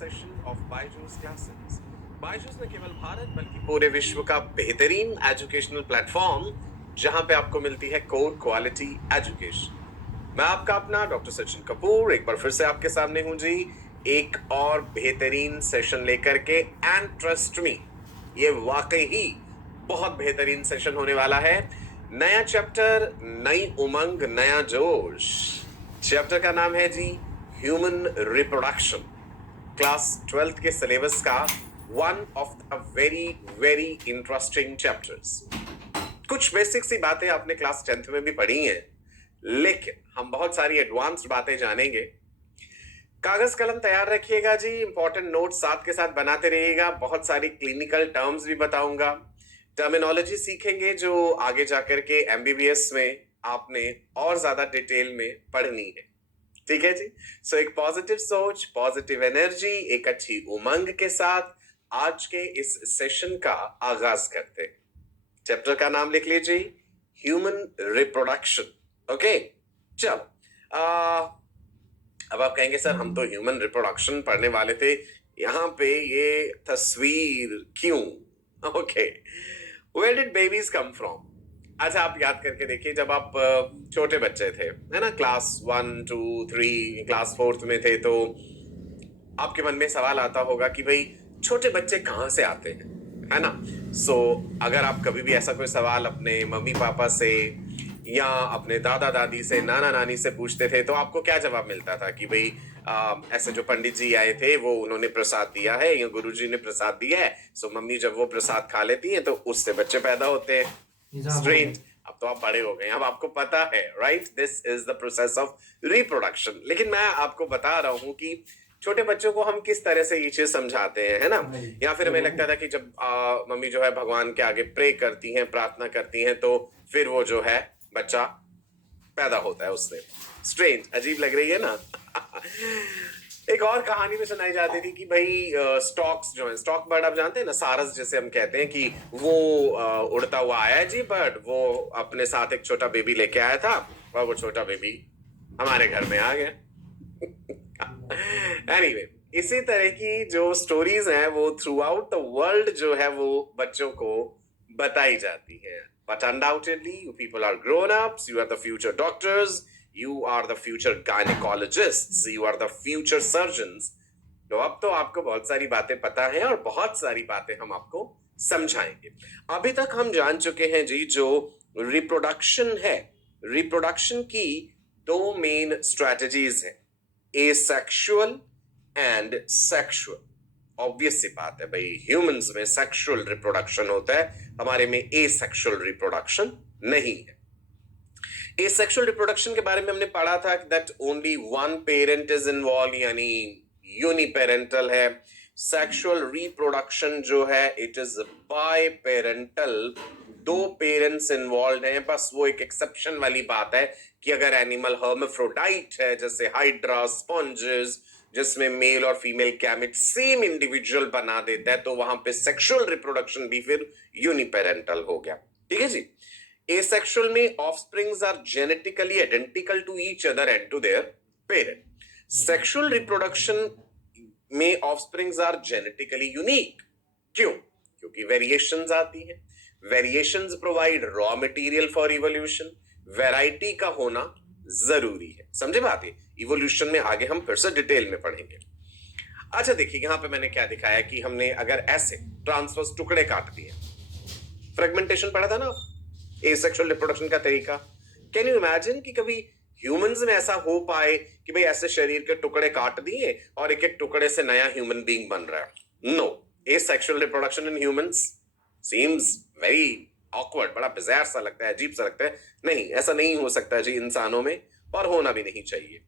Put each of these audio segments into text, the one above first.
session of Byju's classes. Byju's न केवल भारत बल्कि पूरे विश्व का बेहतरीन एजुकेशनल प्लेटफॉर्म जहां पे आपको मिलती है कोर क्वालिटी एजुकेशन। मैं आपका अपना डॉक्टर सचिन कपूर एक बार फिर से आपके सामने हूं जी, एक और बेहतरीन सेशन लेकर के। एंड ट्रस्ट मी, ये वाकई ही बहुत बेहतरीन सेशन होने वाला है। नया चैप्टर, नई उमंग, नया जोश। चैप्टर का नाम है जी ह्यूमन रिप्रोडक्शन, क्लास 12th के सिलेबस का one of the very very interesting chapters. कुछ बेसिक सी बातें आपने क्लास 10th में भी पढ़ी हैं, लेकिन हम बहुत सारी एडवांस्ड बातें जानेंगे। कागज कलम तैयार रखिएगा जी, इंपॉर्टेंट नोट साथ के साथ बनाते रहिएगा। बहुत सारी क्लिनिकल टर्म्स भी बताऊंगा, टर्मिनोलॉजी सीखेंगे जो आगे जाकर के एमबीबीएस में आपने और ज्यादा डिटेल में पढ़नी है। ठीक है जी। सो एक पॉजिटिव सोच, पॉजिटिव एनर्जी, एक अच्छी उमंग के साथ आज के इस सेशन का आगाज करते हैं। चैप्टर का नाम लिख लीजिए, ह्यूमन रिप्रोडक्शन। ओके, चलो अब आप कहेंगे सर हम तो ह्यूमन रिप्रोडक्शन पढ़ने वाले थे, यहाँ पे ये तस्वीर क्यों? Okay, where did babies come from? अच्छा, आप याद करके देखिए, जब आप छोटे बच्चे थे, है ना, क्लास 1 2 3 क्लास 4th में थे, तो आपके मन में सवाल आता होगा कि भाई छोटे बच्चे कहाँ से आते हैं, है ना। सो अगर आप कभी भी ऐसा कोई सवाल अपने मम्मी पापा से या अपने दादा दादी से, नाना नानी से पूछते थे, तो आपको क्या जवाब मिलता था कि भाई ऐसे जो पंडित जी आए थे वो उन्होंने प्रसाद दिया है या गुरुजी ने प्रसाद दिया है, सो मम्मी जब वो प्रसाद खा लेती हैं तो उससे बच्चे पैदा होते हैं। स्ट्रेंज। अब तो आप बड़े हो गए, अब आपको पता है, right, this is the process of reproduction. लेकिन मैं आपको बता रहा हूं कि छोटे बच्चों को हम किस तरह से ये चीज समझाते हैं, है ना। या फिर हमें लगता था कि जब मम्मी जो है भगवान के आगे प्रे करती हैं, प्रार्थना करती हैं, तो फिर वो जो है बच्चा पैदा होता है उससे। स्ट्रेंज, अजीब लग रही है ना। एक और कहानी में सुनाई जाती थी कि भाई स्टॉक्स जो है, स्टॉक बर्ड आप जानते हैं ना, सारस जैसे हम कहते हैं, कि वो उड़ता हुआ आया जी बर्ड, वो अपने साथ एक छोटा बेबी लेके आया था और वो छोटा बेबी हमारे घर में आ गया। एनीवे, इसी तरह की जो स्टोरीज हैं वो थ्रू आउट द वर्ल्ड जो है वो बच्चों को बताई जाती है। But undoubtedly you people are grown ups, you are the future doctors, you are the future gynecologists, you are the future surgeons। तो अब तो आपको बहुत सारी बातें पता है और बहुत सारी बातें हम आपको समझाएंगे। अभी तक हम जान चुके हैं जी, जो रिप्रोडक्शन है, रिप्रोडक्शन की दो मेन स्ट्रेटजीज है, एसेक्सुअल एंड सेक्सुअल। ऑब्वियस सी बात है भाई, ह्यूमंस में सेक्सुअल रिप्रोडक्शन होता है, हमारे में एसेक्सुअल रिप्रोडक्शन नहीं है। एसेक्सुअल रिप्रोडक्शन के बारे में हमने पढ़ा था that only one parent is involve, यानी यूनिपेरेंटल है। सेक्सुअल रिप्रोडक्शन जो है इट इज बाय पेरेंटल, दो पेरेंट्स इन्वॉल्व हैं। बस वो एक एक्सेप्शन वाली बात है कि अगर एनिमल हर्माफ्रोडाइट है, जैसे हाइड्रा, स्पॉन्जेस, जिसमें मेल और फीमेल गैमेट सेम इंडिविजुअल बना देता है, तो वहां पे सेक्सुअल रिप्रोडक्शन भी फिर यूनिपेरेंटल हो गया। ठीक है जी। Asexual में offsprings are genetically identical to each other and to their parent. Sexual reproduction में offsprings are genetically unique. क्यों? क्योंकि variations आती हैं। Variations provide raw material for evolution. Variety का होना जरूरी है, समझे बात है। Evolution में आगे हम फिर से डिटेल में पढ़ेंगे। अच्छा देखिए, यहां पे मैंने क्या दिखाया कि हमने अगर ऐसे ट्रांसवर्स टुकड़े काट दिए, फ्रेगमेंटेशन पढ़ा था ना एसेक्सुअल रिप्रोडक्शन का तरीका। कैन यू इमेजिन कि कभी ह्यूमंस में ऐसा हो पाए कि भाई ऐसे शरीर के टुकड़े काट दिए और एक एक टुकड़े से नया ह्यूमन बीइंग बन रहा है? No, asexual reproduction in humans seems very awkward, बड़ा बिज़ार सा लगता है, अजीब सा लगता है। नहीं, ऐसा नहीं हो सकता जी इंसानों में, और होना भी नहीं चाहिए।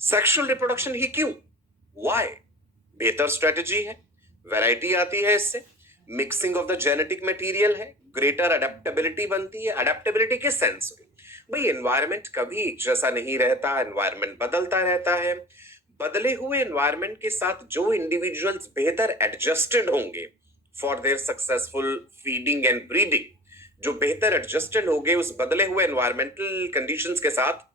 सेक्सुअल रिप्रोडक्शन ही क्यों? व्हाई? बेहतर स्ट्रेटजी है, वैरायटी आती है इससे, mixing of the genetic material है, ग्रेटर अडेप्टेबिलिटी बनती है। अडेप्टेबिलिटी किस सेंस में? भाई एनवायरनमेंट कभी एक जैसा नहीं रहता, एनवायरनमेंट बदलता रहता है। बदले हुए एनवायरनमेंट के साथ जो इंडिविजुअल्स बेहतर एडजस्टेड होंगे for their successful feeding and breeding, जो बेहतर एडजस्टेड होंगे उस बदले हुए एनवायरमेंटल कंडीशंस के साथ,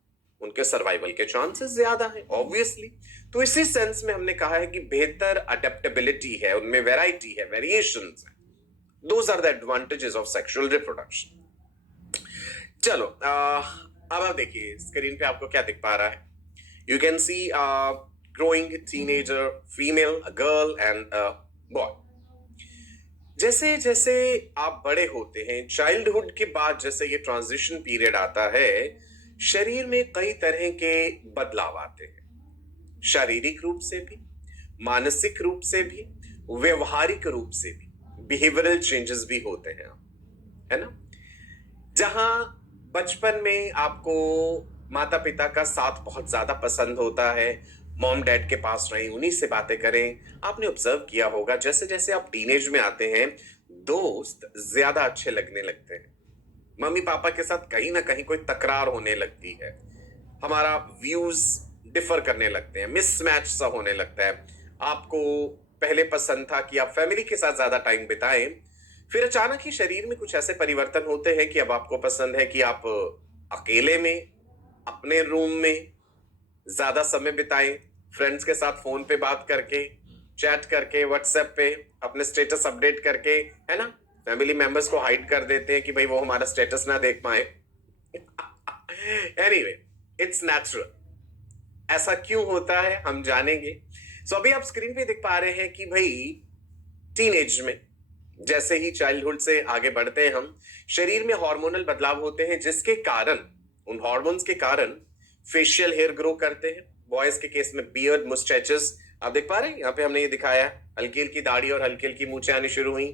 उनके सर्वाइवल के चांसेस ज्यादा हैं ऑब्वियसली। तो इसी सेंस में हमने कहा है कि बेहतर अडेप्टेबिलिटी है, उनमें वैरायटी है, वेरिएशंस है। Those are the advantages of sexual reproduction. चलो अब आप देखिए स्क्रीन पे आपको क्या दिख पा रहा है। You can C growing teenager female, a girl and a boy. जैसे जैसे आप बड़े होते हैं, चाइल्डहुड के बाद जैसे ये ट्रांजिशन पीरियड आता है, शरीर में कई तरह के बदलाव आते हैं, शारीरिक रूप से भी, मानसिक रूप से भी, व्यवहारिक रूप से भी बिहेवियरल चेंजेस भी होते हैं, है ना। जहां बचपन में आपको माता पिता का साथ बहुत ज्यादा पसंद होता है, मॉम डैड के पास रहें, उन्हीं से बातें करें। आपने ऑब्जर्व किया होगा जैसे जैसे आप टीनेज में आते हैं, दोस्त ज्यादा अच्छे लगने लगते हैं, मम्मी पापा के साथ कहीं ना कहीं कोई तकरार होने लगती है, हमारा व्यूज डिफर करने लगते हैं, मिसमैच सा होने लगता है। आपको पहले पसंद था कि आप फैमिली के साथ ज्यादा टाइम बिताएं, फिर अचानक ही शरीर में कुछ ऐसे परिवर्तन होते हैं कि अब आपको पसंद है कि आप अकेले में अपने रूम में ज्यादा समय बिताएं, फ्रेंड्स के साथ फोन पे बात करके, चैट करके, व्हाट्सएप पे अपने स्टेटस अपडेट करके, है ना। फैमिली मेंबर्स को हाइड कर देते हैं कि भाई वो हमारा स्टेटस ना देख पाए। Anyway, it's natural. ऐसा क्यों होता है हम जानेंगे। सो अभी आप स्क्रीन पे देख पा रहे हैं कि भाई टीनेज में जैसे ही चाइल्डहुड से आगे बढ़ते हैं हम, शरीर में हार्मोनल बदलाव होते हैं, जिसके कारण, उन हार्मोन्स के कारण फेशियल हेयर ग्रो करते हैं। बॉयज के केस में बियर्ड, मुस्टैचेस आप देख पा रहे हैं, यहाँ पे हमने ये दिखाया है, हल्की हल्की दाढ़ी और हल्की हल्की मूछें आनी शुरू हुई।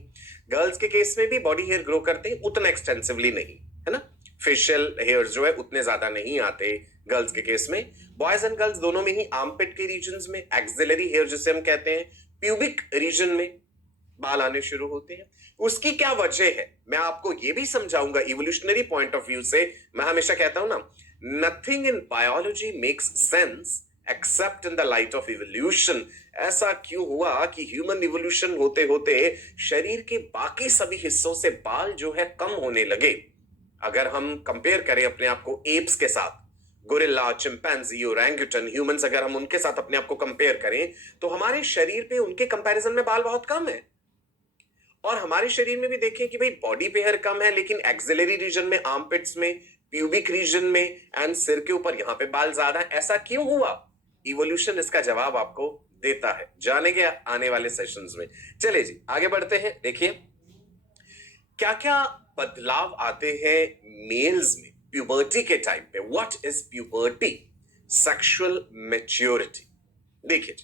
गर्ल्स के केस में भी बॉडी हेयर ग्रो करते हैं, उतना एक्सटेंसिवली नहीं, है ना। फेशियल हेयर जो है उतने ज्यादा नहीं आते गर्ल्स के केस में। बॉयज एंड गर्ल्स दोनों में ही आर्मपिट के रीजन में, एक्सिलरी हेयर जिसे हम कहते हैं, प्यूबिक रीजन में बाल आने शुरू होते हैं। उसकी क्या वजह है मैं आपको ये भी समझाऊंगा इवोल्यूशनरी पॉइंट ऑफ व्यू से। मैं हमेशा कहता हूं ना, nothing in biology makes sense accept in the light of evolution. ऐसा क्यों हुआ कि ह्यूमन इवोल्यूशन होते होते शरीर के बाकी सभी हिस्सों से बाल जो है कम होने लगे। अगर हम कंपेयर करें अपने आप को एप्स के साथ, गोरिल्ला, चिंपैंजी, ओरंगुटन, ह्यूमंस, अगर हम उनके साथ अपने आप को कंपेयर करें तो हमारे शरीर पे उनके कंपैरिजन में बाल बहुत कम है। और हमारे शरीर में भी देखें कि भाई बॉडी पे हेयर कम है, लेकिन एक्सिलरी रीजन में, आर्मपिट्स में, प्यूबिक रीजन में एंड सिर के ऊपर यहां पे बाल ज्यादा है। ऐसा क्यों हुआ? इवोल्यूशन इसका जवाब आपको देता है, जानेंगे आने वाले सेशंस में। चले जी आगे बढ़ते हैं। देखिए क्या क्या बदलाव आते हैं मेल्स में प्यूबर्टी के टाइम पे। What is puberty? Sexual maturity. देखिए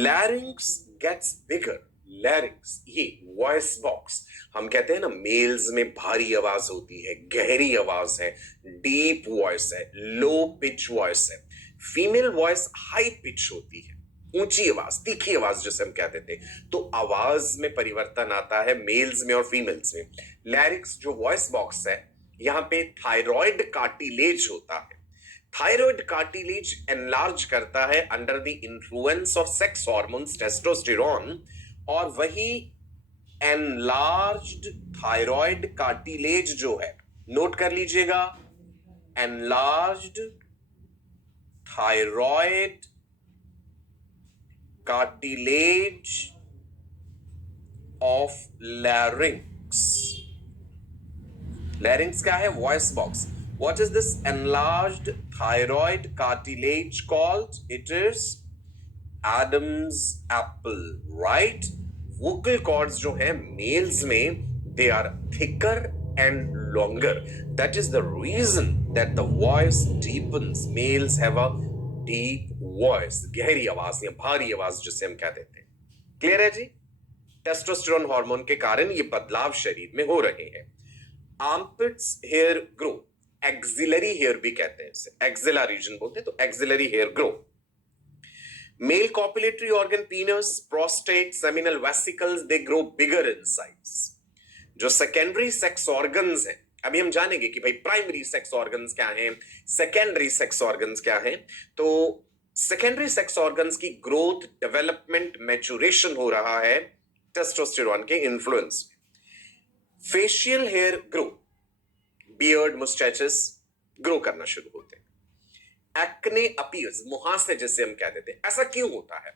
लैरिंक्स गेट्स बिगर। लैरिंक्स, ये वॉइस बॉक्स हम कहते हैं ना, मेल्स में भारी आवाज होती है, गहरी आवाज है, डीप वॉइस है, लो पिच वॉइस है। फीमेल वॉइस हाई पिच होती है, ऊंची आवाज, तीखी आवाज जिसे हम कहते थे। तो आवाज में परिवर्तन आता है मेल्स में और फीमेल्स में। लैरिंक्स जो वॉइस बॉक्स है, यहां पे थायराइड कार्टिलेज होता है। थायराइड कार्टिलेज एनलार्ज करता है under the influence of sex hormones testosterone, और वही एनलार्ज्ड थायराइड कार्टिलेज जो है, नोट कर लीजिएगा, enlarged thyroid cartilage of larynx. Larynx क्या है? Voice box. What is this enlarged thyroid cartilage called? It is Adam's apple, right? Vocal cords जो है males में, they are thicker and longer. That is the reason that the voice deepens. Males have a deep voice, गहरी आवाज या भारी आवाज जिसे हम कहते थे। क्लियर है जी? टेस्टोस्टेरोन हार्मोन के कारण ये बदलाव शरीर में हो रहे हैं। Armpits hair grow, axillary hair भी कहते हैं इसे, एक्सिला रीजन बोलते हैं, तो axillary hair grow. Male copulatory organ, penis, prostate, seminal vesicles, they grow bigger in size. जो सेकेंडरी सेक्स ऑर्गन्स हैं, अभी हम जानेंगे कि भाई प्राइमरी सेक्स ऑर्गन्स क्या हैं, सेकेंडरी सेक्स ऑर्गन्स क्या हैं। तो सेकेंडरी सेक्स ऑर्गन्स की ग्रोथ, डेवलपमेंट, मैच्योरेशन हो रहा है टेस्टोस्टेरोन के influence. Facial hair grow, beard, mustaches grow करना शुरू होते हैं। एक्ने अपीयर्स, मुहासे जिसे हम कह देते हैं। ऐसा क्यों होता है?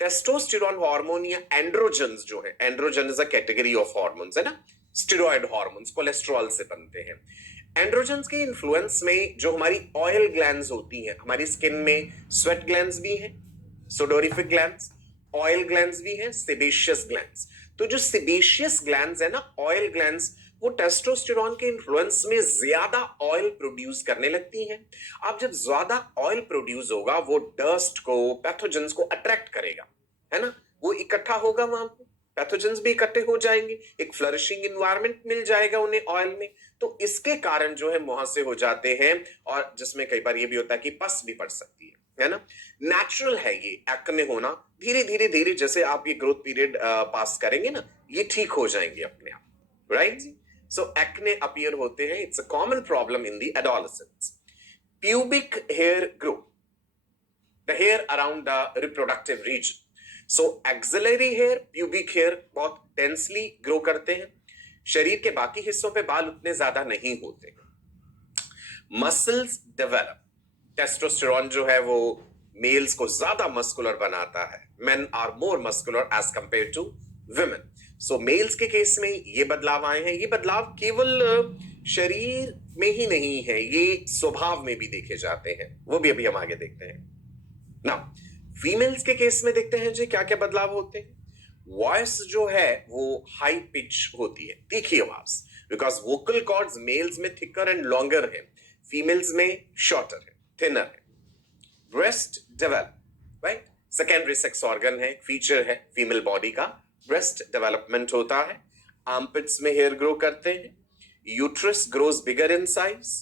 टेस्टोस्टेरोन हार्मोन या एंड्रोजन्स जो है, androgen is a category of hormones है ना, स्टेरॉयड हार्मोन्स कोलेस्ट्रॉल से बनते हैं। एंड्रोजन्स के इन्फ्लुएंस में जो हमारी ऑयल ग्लैंड्स होती हैं, हमारी स्किन में स्वेट ग्लैंड्स भी हैं, सोडोरिफिक ग्लैंड्स, ऑयल ग्लैंड्स भी हैं, सेबेशियस ग्लैंड्स। तो जो सेबेशियस ग्लैंड्स है ना, ऑयल ग्लैंड्स, वो टेस्टोस्टेरोन के इन्फ्लुएंस में ज्यादा ऑयल प्रोड्यूस करने लगती हैं। अब जब ज्यादा ऑयल प्रोड्यूस होगा, वो डस्ट को, पैथोजेंस को अट्रैक्ट करेगा, है ना, वो इकट्ठा होगा वहां पे, पैथोजेंस भी इकट्ठे हो जाएंगे, एक फ्लरिशिंग इन्वायरमेंट मिल जाएगा उन्हें ऑयल में। तो इसके कारण जो है मुहासे हो जाते हैं, और जिसमें कई बार ये भी होता है कि पस भी पड़ सकती है ना। नेचुरल है ये एक्ने होना, धीरे धीरे धीरे जैसे आप ये ग्रोथ पीरियड पास करेंगे ना, ये ठीक हो जाएंगे अपने आप, राइट। सो एक्ने अपीयर होते हैं, it's a common problem in the adolescents. Pubic hair grow, the hair around the reproductive region. So axillary hair, pubic hair बहुत डेंसली ग्रो करते हैं। शरीर के बाकी हिस्सों पे बाल उतने ज्यादा नहीं होते। मसल्स डेवलप, टेस्टोस्टेरोन जो है वो मेल्स को ज्यादा मस्कुलर बनाता है। Men are more muscular as compare to women. So males के केस में ये बदलाव आए हैं। ये बदलाव केवल शरीर में ही नहीं है, ये स्वभाव में भी देखे जाते हैं, वो भी अभी हम आगे देखते हैं ना। फीमेल्स के केस में देखते हैं जी क्या क्या बदलाव होते हैं। वॉइस जो है वो हाई पिच होती है, तीखी आवाज, बिकॉज वोकल कॉर्ड्स मेल्स में थिकर एंड लॉन्गर है, फीमेल्स में शॉर्टर है, थिनर है। Breast develop, right, secondary sex organ है, फीचर है फीमेल बॉडी का, ब्रेस्ट डेवलपमेंट होता है। आर्मपिट्स में हेयर ग्रो करते हैं। Uterus grows bigger in size.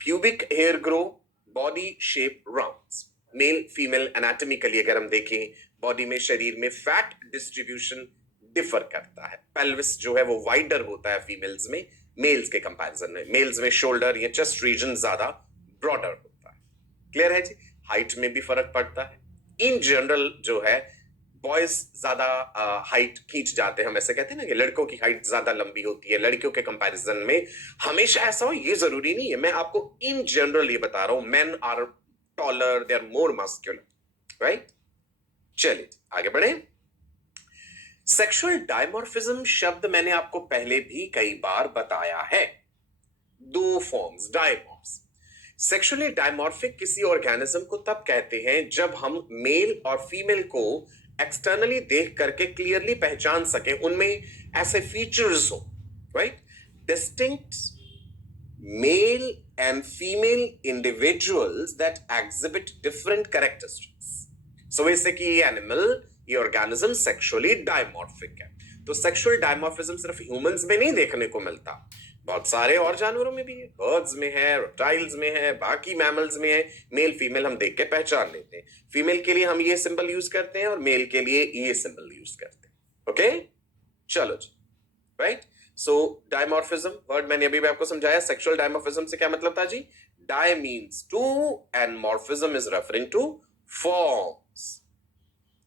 Pubic hair grow, body shape rounds. Male female anatomically अगर हम देखें, बॉडी में, शरीर में फैट डिस्ट्रीब्यूशन डिफर करता है। पेल्विस जो है वो वाइडर होता है फीमेल्स में, मेल्स के कंपैरिजन में। मेल्स में शोल्डर या चेस्ट रीजन ज्यादा ब्रॉडर होता है। क्लियर है जी। हाइट में भी फर्क पड़ता है। इन जनरल जो है बॉयज ज्यादा हाइट खींच जाते हैं, हम ऐसे कहते हैं ना कि लड़कों की हाइट ज्यादा लंबी होती है लड़कियों के कंपैरिजन में। हमेशा ऐसा हो ये जरूरी नहीं है, मैं आपको इन जनरल ये बता रहा हूं। Men are taller, they are more muscular, right. चलिए आगे बढ़े। सेक्सुअल डायमॉर्फिज्म शब्द मैंने आपको पहले भी कई बार बताया है। दो फॉर्म्स डायमॉर्फ्स। सेक्सुअली डायमॉर्फिक किसी ऑर्गेनिज्म को तब कहते हैं जब हम मेल और फीमेल को एक्सटर्नली देख करके क्लियरली पहचान सके, उनमें ऐसे फीचर्स हो, right, distinct male and female individuals that exhibit different characteristics. So वैसे कि ये एनिमल, ये ऑर्गेनिज्म सेक्सुअली डायमॉर्फिक है। तो सेक्सुअल डायमॉर्फिज्म सिर्फ ह्यूमंस में नहीं देखने को मिलता, बहुत सारे और जानवरों में भी है। बर्ड्स में है, रेप्टाइल्स में है, बाकी मैमल्स में है। मेल फीमेल हम देख के पहचान लेते हैं। फीमेल के लिए हम ये सिंबल यूज करते हैं और मेल के लिए ये सिंबल यूज करते हैं। ओके, चलो जी, राइट। सो डायमॉर्फिज्म वर्ड मैंने अभी भी आपको समझाया। सेक्सुअल डायमॉर्फिज्म से क्या मतलब था जी? Di means two and morphism is referring to forms.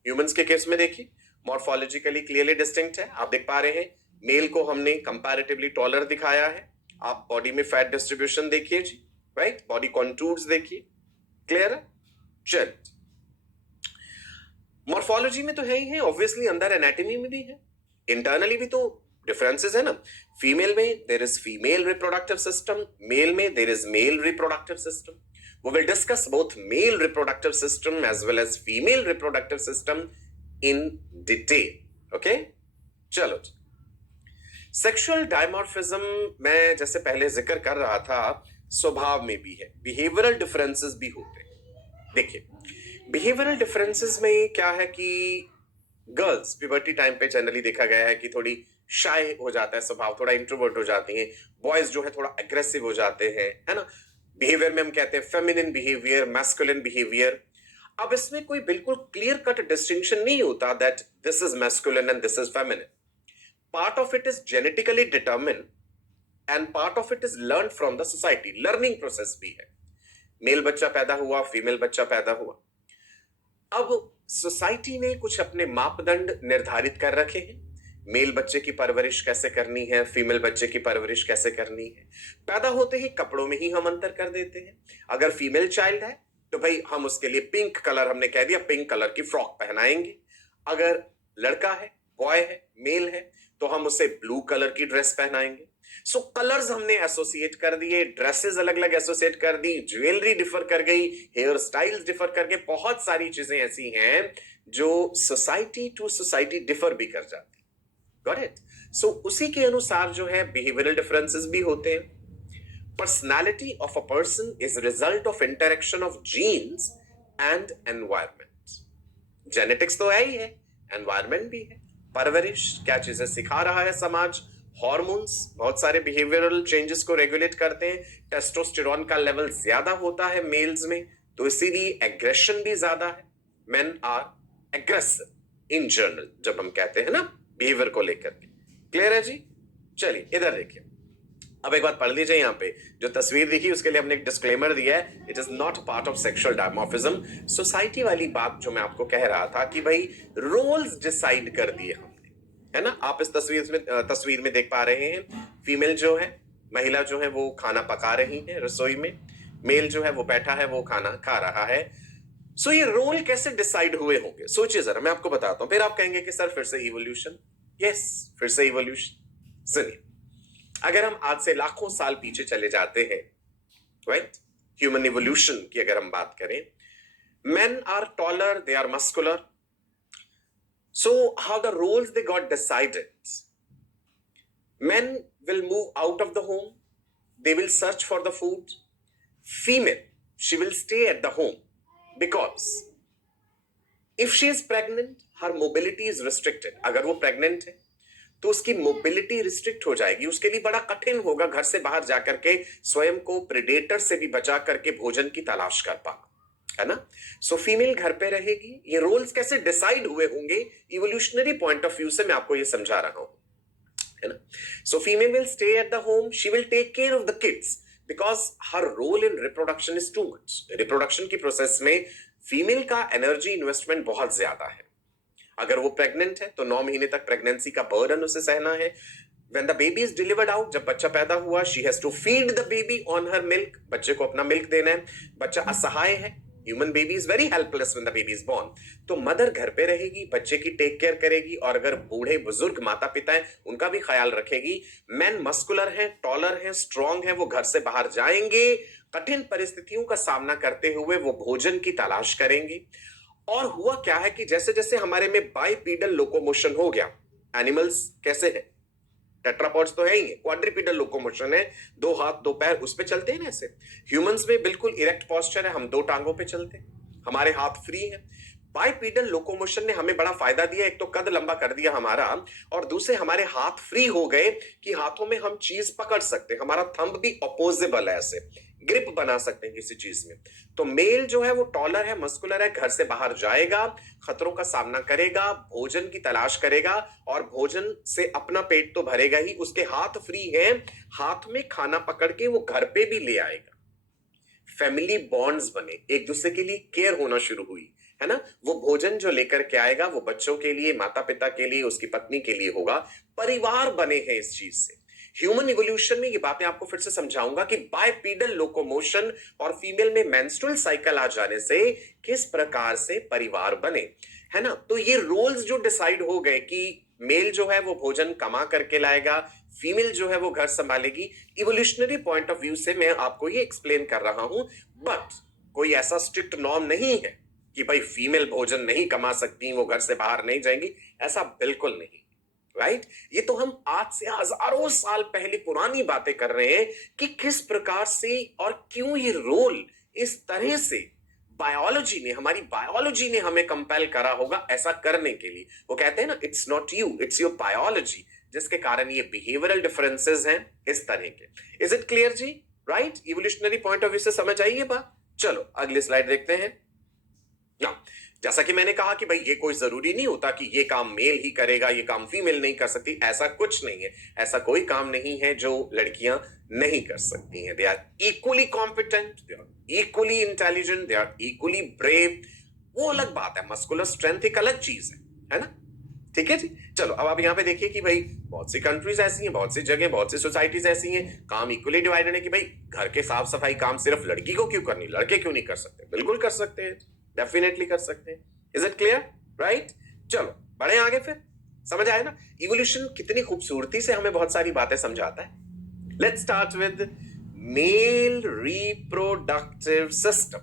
Humans के केस में देखिए, मॉर्फोलॉजिकली क्लियरली डिस्टिंक्ट है, आप देख पा रहे हैं। मेल को हमने कंपैरेटिवली टॉलर दिखाया है। आप बॉडी में फैट डिस्ट्रीब्यूशन देखिए जी, राइट, बॉडी कॉन्टूर्स देखिए, क्लियर है। चल, मॉर्फोलॉजी में तो है ही है, ऑब्वियसली अंदर एनाटॉमी में भी है, इंटरनली भी तो डिफरेंसेस है ना। फीमेल में there is female reproductive system, male में there is male reproductive system. We will discuss both male reproductive system as well as female reproductive system in detail. Okay? चलो, सेक्सुअल डायमॉर्फिज्म मैं जैसे पहले जिक्र कर रहा था, स्वभाव में भी है, बिहेवियरल डिफरेंसेस भी होते हैं। देखिए, बिहेवियरल डिफरेंसेस में क्या है कि गर्ल्स प्यूबर्टी टाइम पे जनरली देखा गया है कि थोड़ी शाय हो जाता है स्वभाव, थोड़ा इंट्रोवर्ट हो जाती हैं। बॉयज जो है थोड़ा अग्रेसिव हो जाते हैं, है ना। बिहेवियर में हम कहते हैं फेमिनिन बिहेवियर, मैस्कुलिन बिहेवियर। अब इसमें कोई बिल्कुल क्लियर कट डिस्टिंक्शन नहीं होता that this is masculine and this is feminine. Part of it is genetically determine and part of it is learn from the society, learning process भी है। Mail बच्चा पैदा हुआ, फीमेल बच्चा पैदा हुआ। अब सोसाइटी ने कुछ अपने मापदंड निर्धारित कर रखे हैं, मेल बच्चे की परवरिश कैसे करनी है, फीमेल बच्चे की परवरिश कैसे करनी है। पैदा होते ही कपड़ों में ही हम अंतर कर देते हैं। अगर फीमेल चाइल्ड है तो भाई हम उसके लिए पिंक कलर, हमने कह दिया पिंक कलर की फ्रॉक पहनाएंगे। अगर लड़का है, बॉय है, मेल है, तो हम उसे ब्लू कलर की ड्रेस पहनाएंगे। सो कलर्स हमने एसोसिएट कर दिए, ड्रेसेस अलग अलग एसोसिएट कर दी, ज्वेलरी डिफर कर गई, हेयर स्टाइल्स डिफर कर गए, बहुत सारी चीजें ऐसी हैं जो सोसाइटी टू सोसाइटी डिफर भी कर जाती। Got it? सो उसी के अनुसार जो है बिहेवियरल डिफरेंसेस भी होते हैं। Personality of a person is a result of interaction of genes and environment. Genetics तो है ही है, एनवायरमेंट भी है, परवरिश क्या चीजें सिखा रहा है समाज, हॉर्मोन्स बहुत सारे बिहेवियरल चेंजेस को रेगुलेट करते हैं। टेस्टोस्टेरोन का लेवल ज्यादा होता है मेल्स में, तो इसीलिए एग्रेशन भी ज्यादा है। Men are aggressive in general, जब हम कहते हैं ना बिहेवियर को लेकर के। क्लियर है जी? चलिए इधर देखिए, अब एक बात पढ़ लीजिए। यहाँ पे जो तस्वीर दिखी उसके लिए हमने एक डिस्क्लेमर दिया है, it is not part of sexual dimorphism. Society वाली बात जो मैं आपको कह रहा था कि भाई रोल्स डिसाइड कर दिए हमने, है ना। आप इस तस्वीर में देख पा रहे हैं, फीमेल जो है, महिला जो है वो खाना पका रही है रसोई में, मेल जो है वो बैठा है, वो खाना खा रहा है। सो ये रोल कैसे डिसाइड हुए होंगे, सोचिए जरा, मैं आपको बताता हूं। फिर आप कहेंगे कि सर फिर से इवोल्यूशन। यस, फिर से इवोल्यूशन। सुनिए, अगर हम आज से लाखों साल पीछे चले जाते हैं, राइट, ह्यूमन इवोल्यूशन की अगर हम बात करें, men are taller, they are muscular. So how the roles they got decided? Men will move out of the home, they will search for the food. Female, she will stay at the home because if she is pregnant, her mobility is restricted. अगर वो pregnant है तो उसकी mobility restrict हो जाएगी, उसके लिए बड़ा कठिन होगा घर से बाहर जाकर के स्वयं को प्रेडेटर से भी बचा करके भोजन की तलाश कर पाना, है ना। सो फीमेल घर पे रहेगी। ये रोल्स कैसे डिसाइड हुए होंगे इवोल्यूशनरी पॉइंट ऑफ व्यू से मैं आपको ये समझा रहा हूं, है ना। So female will stay at the home, she will take care of the kids because her role in reproduction is too much. Reproduction की प्रोसेस में फीमेल का एनर्जी इन्वेस्टमेंट बहुत ज्यादा है। अगर वो प्रेग्नेंट है तो 9 महीने तक प्रेगनेंसी का बर्डन उसे सहना है। When the baby is delivered out, जब बच्चा पैदा हुआ, she has to feed the baby on her milk, बच्चे को अपना मिल्क देना है। बच्चा असहाय है, human baby is very helpless when the baby is born. तो मदर घर पे रहेगी, बच्चे की टेक केयर करेगी, और अगर बूढ़े बुजुर्ग माता पिता हैं उनका भी ख्याल रखेगी। मैन मस्कुलर हैं, टॉलर हैं, स्ट्रॉन्ग हैं, वो घर से बाहर जाएंगे, कठिन परिस्थितियों का सामना करते हुए वो भोजन की तलाश करेंगे। और हुआ क्या है कि जैसे जैसे हमारे में बाइपीडल लोकोमोशन हो गया, एनिमल्स कैसे है, टेट्रापॉड्स तो है ही, क्वाड्रिपीडल लोकोमोशन है, 2 हाथ 2 पैर उस पे चलते हैं ना ऐसे। ह्यूमंस में बिल्कुल इरेक्ट पोस्चर है, हम 2 टांगों पे चलते हैं, हमारे हाथ फ्री हैं। बाइपीडल लोकोमोशन ने हमें बड़ा फायदा दिया, एक तो कद लंबा कर दिया हमारा, और दूसरे हमारे हाथ फ्री हो गए कि हाथों में हम चीज पकड़ सकते हैं, हमारा थंब भी अपोजेबल है, ऐसे ग्रिप बना सकते हैं किसी चीज में। तो मेल जो है वो टॉलर है, मस्कुलर है, घर से बाहर जाएगा, खतरों का सामना करेगा, भोजन की तलाश करेगा, और भोजन से अपना पेट तो भरेगा ही, उसके हाथ फ्री हैं, हाथ में खाना पकड़ के वो घर पे भी ले आएगा। फैमिली बॉन्ड्स बने, एक दूसरे के लिए केयर होना शुरू हुई, है ना। वो भोजन जो लेकर के आएगा वो बच्चों के लिए, माता पिता के लिए, उसकी पत्नी के लिए होगा। परिवार बने हैं इस चीज से। ह्यूमन इवोल्यूशन में ये बातें आपको फिर से समझाऊंगा कि बाइपीडल लोकोमोशन और फीमेल में मेंस्ट्रुअल साइकिल आ जाने से किस प्रकार से परिवार बने, है ना। तो ये रोल्स जो डिसाइड हो गए कि मेल जो है वो भोजन कमा करके लाएगा, फीमेल जो है वो घर संभालेगी, इवोल्यूशनरी पॉइंट ऑफ व्यू से मैं आपको ये एक्सप्लेन कर रहा हूं। बट कोई ऐसा स्ट्रिक्ट नॉर्म नहीं है कि भाई फीमेल भोजन नहीं कमा सकती, वो घर से बाहर नहीं जाएंगी, ऐसा बिल्कुल नहीं, राइट। ये तो हम आज से हजारों साल पहले पुरानी बातें कर रहे हैं कि किस प्रकार से और क्यों ये रोल इस तरह से बायोलॉजी ने, हमारी बायोलॉजी ने हमें कंपेल करा होगा ऐसा करने के लिए। वो कहते हैं ना, it's not you, it's your biology, जिसके कारण ये बिहेवियरल डिफरेंसेस हैं इस तरह के। इज इट क्लियर जी? Right, evolutionary point of view से समझ आई ये बात। चलो अगली स्लाइड देखते हैं ना। जैसा कि मैंने कहा कि भाई ये कोई जरूरी नहीं होता कि ये काम मेल ही करेगा, ये काम फीमेल नहीं कर सकती, ऐसा कुछ नहीं है। ऐसा कोई काम नहीं है जो लड़कियां नहीं कर सकती हैं। They are equally competent, they are equally intelligent, they are equally brave. वो अलग बात है, मस्कुलर स्ट्रेंथ एक अलग चीज है ना। ठीक है जी। चलो अब आप यहाँ पे देखिए कि भाई बहुत सी कंट्रीज ऐसी हैं, बहुत सी जगह, बहुत सी सोसाइटीज ऐसी हैं, काम इक्वली डिवाइडेड है कि भाई घर के साफ सफाई काम सिर्फ लड़की को क्यों करनी, लड़के क्यों नहीं कर सकते? बिल्कुल कर सकते हैं, डेफिनेटली कर सकते हैं। Is it clear? राइट, चलो बढ़े आगे फिर। समझ आया ना इवोल्यूशन कितनी खूबसूरती से हमें बहुत सारी बातें समझाता है। Let's start with mail reproductive system.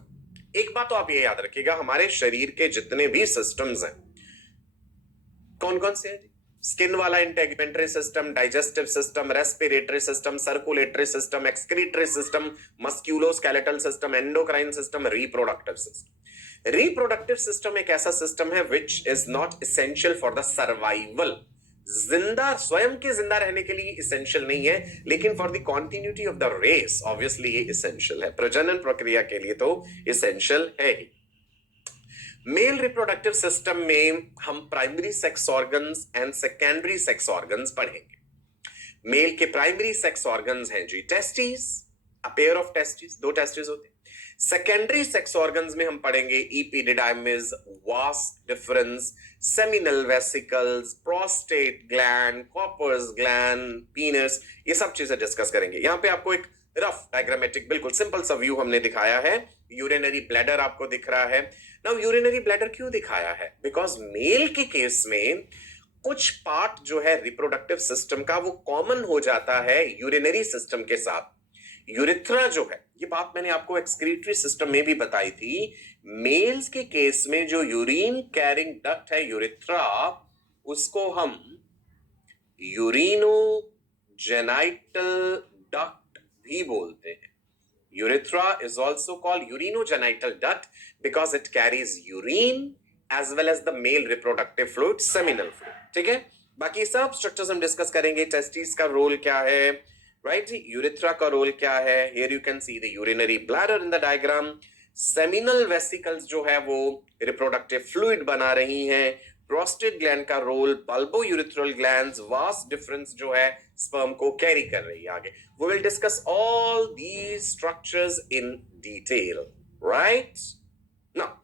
एक बात तो आप ये याद रखिएगा, हमारे शरीर के जितने भी सिस्टम्स हैं, कौन कौन से हैं? स्किन वाला integumentary system, digestive system, respiratory system, circulatory system, excretory system, musculoskeletal system, endocrine system, reproductive system. Reproductive system एक ऐसा सिस्टम है which is not essential for the survival, जिंदा स्वयं के जिंदा रहने के लिए इसेंशियल नहीं है, लेकिन for the continuity of the race obviously ये इसेंशियल है, प्रजनन प्रक्रिया के लिए तो इसेंशियल है ही। मेल रिप्रोडक्टिव सिस्टम में हम primary sex organs and secondary sex organs पढ़ेंगे। मेल के प्राइमरी सेक्स ऑर्गन्स हैं जी testis, a pair of testis, दो टेस्टिस होते हैं। सेकेंडरी सेक्स ऑर्गन्स में हम पढ़ेंगे epididymis, vas deferens, seminal vesicles, prostate gland, Cowper's gland, penis, ये सब चीजें डिस्कस करेंगे। यहां पे आपको एक रफ डायग्रामेटिक बिल्कुल सिंपल सा व्यू हमने दिखाया है। यूरिनरी ब्लैडर आपको दिख रहा है। नाउ यूरिनरी ब्लैडर क्यों दिखाया है? बिकॉज मेल के केस में कुछ पार्ट जो है रिप्रोडक्टिव सिस्टम का वो कॉमन हो जाता है यूरिनरी सिस्टम के साथ। यूरिथ्रा जो है, ये बात मैंने आपको एक्सक्रीटरी सिस्टम में भी बताई थी। मेल्स के केस में जो यूरिन कैरिंग डक्ट है यूरिथ्रा, उसको हम यूरिनो जेनाइटल डक्ट भी बोलते हैं। Urethra is also called urinogenital duct because it carries urine as well as the male reproductive fluid, seminal fluid. ठीक है, बाकी सब स्ट्रक्चर्स हम डिस्कस करेंगे। टेस्टिस का रोल क्या है, राइट जी, यूरिथ्रा का रोल क्या है। Here you can see the urinary bladder in the diagram. Seminal vesicles जो है वो रिप्रोडक्टिव फ्लूइड बना रही हैं। प्रोस्टेट ग्लैंड का role, bulbo urethral glands, vas deferens जो है स्पर्म को कैरी कर रही है आगे। We will discuss all these structures in detail, right? Now,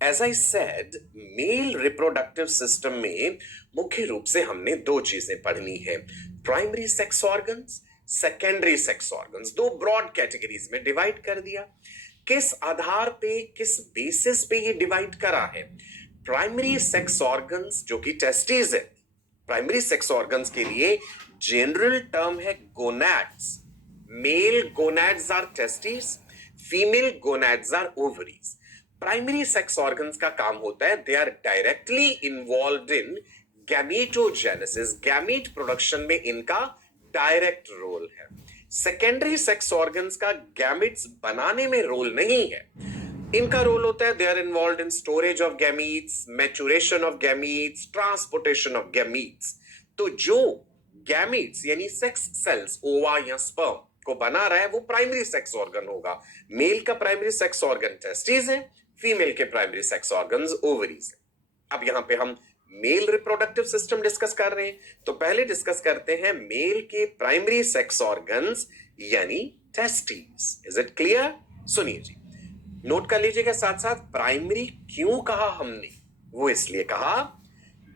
as I said, male reproductive system में मुख्य रूप से हमने दो चीजें पढ़नी है, primary sex organs, secondary sex organs. दो ब्रॉड कैटेगरीज में डिवाइड कर दिया। किस आधार पे, किस बेसिस पे ये डिवाइड करा है? प्राइमरी सेक्स ऑर्गन्स जो कि टेस्टिस है, प्राइमरी सेक्स ऑर्गन्स के लिए जनरल टर्म है gonads. Male gonads are testis, female gonads are ovaries. Primary sex organs का काम होता है, they are directly involved in gametogenesis, gamete production में इनका डायरेक्ट रोल है। सेकेंडरी सेक्स ऑर्गन्स का गैमीट्स बनाने में रोल नहीं है। इनका रोल होता है, they are involved in storage of gametes, maturation of gametes, transportation of gametes. तो जो गैमीट्स यानी सेक्स सेल्स, ओवा या स्पर्म को बना रहा है वो प्राइमरी सेक्स ऑर्गन होगा। मेल का प्राइमरी सेक्स ऑर्गन टेस्टिस है, फीमेल के प्राइमरी सेक्स ऑर्गन्स ओवरीज है। अब यहां पे हम मेल रिप्रोडक्टिव सिस्टम डिस्कस कर रहे हैं, तो पहले डिस्कस करते हैं मेल के प्राइमरी सेक्स ऑर्गन्स यानी टेस्टिस। Is it clear? सुनिए जी, नोट कर लीजिएगा साथ साथ, प्राइमरी क्यों कहा हमने? वो इसलिए कहा,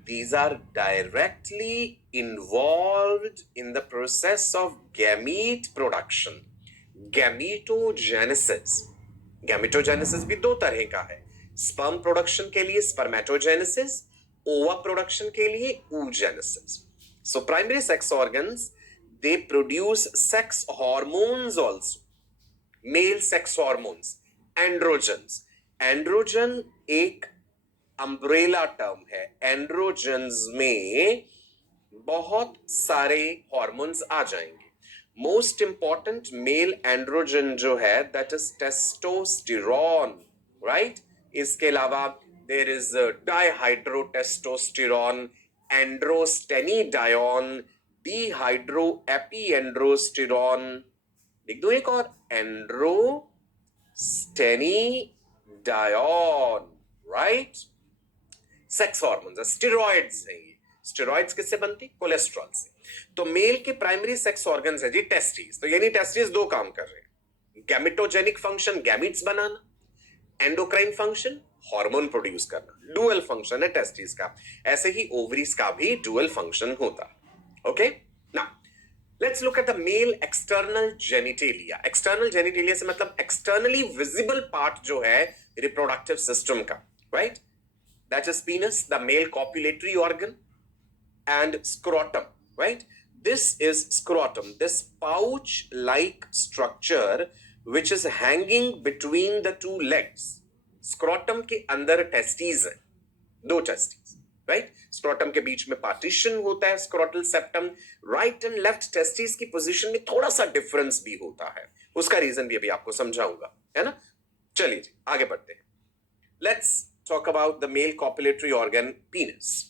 these are directly involved in the process of gamete production, gametogenesis। Gametogenesis भी दो तरह का है, स्पर्म प्रोडक्शन के लिए स्पर्मेटोजेनेसिस, ओवा प्रोडक्शन के लिए oogenesis। So primary sex organs, they produce sex hormones also, male sex hormones, androgens. Androgen एक अम्ब्रेला टर्म है, एंड्रोजन्स में बहुत सारे हॉर्मोन्स आ जाएंगे। मोस्ट इंपॉर्टेंट मेल एंड्रोजन जो है दैट इज टेस्टोस्टेरोन, राइट। इसके अलावा देयर इज डाइहाइड्रोटेस्टोस्टेरोन, एंड्रोस्टेनिडायोन, डिहाइड्रोएपीएंड्रोस्टेरोन। लिख दो एक और, एंड्रोस्टेनिडायोन, राइट। सेक्स हॉर्मोन्स, स्टेरॉइड्स हैं ये। स्टेरॉइड्स किससे बनती? कोलेस्ट्रॉल से। तो मेल के प्राइमरी सेक्स ऑर्गन्स है जी टेस्टिस। तो यानी टेस्टिस दो काम कर रहे हैं, गैमेटोजेनिक फंक्शन, गैमीट्स बनाना, एंडोक्राइन फंक्शन, हार्मोन प्रोड्यूस करना। डुअल फंक्शन है टेस्टिस का, ऐसे ही ओवरीज का भी डुअल फंक्शन होता है। Okay, now let's look at the male external genitalia. External genitalia से मतलब एक्सटर्नली विजिबल पार्ट जो है रिप्रोडक्टिव सिस्टम का, right? That is penis, the male copulatory organ, and scrotum, right? This is scrotum, this pouch like structure which is hanging between the two legs. Scrotum के अंदर testes है, दो testes, right? Scrotum के बीच में partition होता है, scrotal septum. Right and left testes की position में थोड़ा सा डिफरेंस भी होता है, उसका रीजन भी अभी आपको समझाऊंगा, है ना? चलिए जी आगे बढ़ते हैं। Let's talk about the male copulatory organ penis.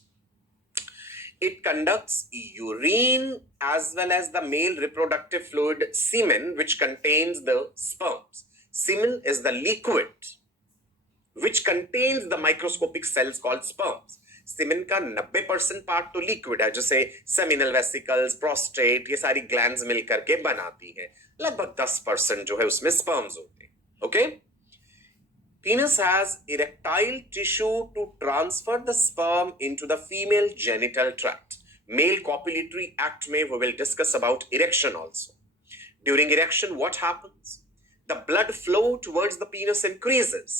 It conducts urine as well as the male reproductive fluid semen, which contains the sperms. Semen is the liquid which contains the microscopic cells called sperms. Semen का 90% part तो liquid है, जैसे seminal vesicles, prostate, ये सारी glands मिलकर के बनाती हैं। लगभग 10% जो है उसमें स्पर्म्स होते हैं। Okay, penis has erectile tissue to transfer the sperm into the female genital tract. Male copulatory act में we will discuss about erection also. During erection, what happens? The blood flow towards the penis increases.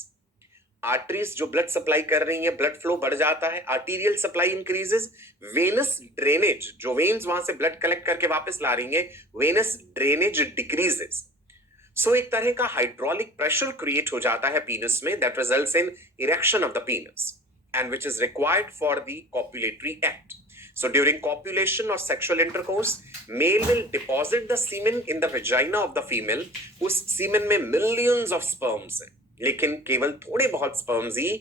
Arteries जो blood supply कर रही हैं, blood flow बढ़ जाता है, arterial supply increases, venous drainage जो veins वहां से blood collect करके वापस ला रही हैं, venous drainage decreases. So एक तरह का हाइड्रोलिक प्रेशर क्रिएट हो जाता है पीनस में, that results in erection of the penis and which is required for the copulatory act. So during copulation or sexual intercourse, male will deposit the semen in the vagina of the female. उस semen में millions of sperms हैं, लेकिन केवल थोड़े बहुत sperms ही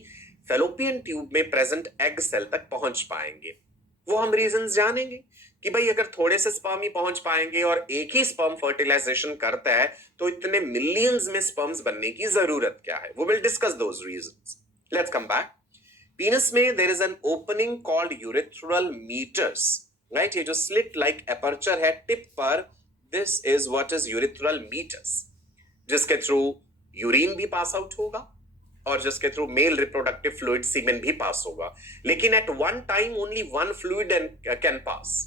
fallopian tube में present egg cell तक पहुंच पाएंगे। वो हम reasons जानेंगे कि भाई अगर थोड़े से स्पर्म ही पहुंच पाएंगे और एक ही स्पर्म फर्टिलाइजेशन करता है तो इतने मिलियंस में स्पर्म्स बनने की जरूरत क्या है? We will discuss those reasons. Let's come back. Penis में there is an opening called urethral meatus, right? ये जो slit like aperture है टिप पर, this is what is urethral meatus, जिसके थ्रू यूरिन भी पास आउट होगा और जिसके थ्रू मेल रिप्रोडक्टिव फ्लूइड सीमेन भी पास होगा। लेकिन at one time only one fluid can pass.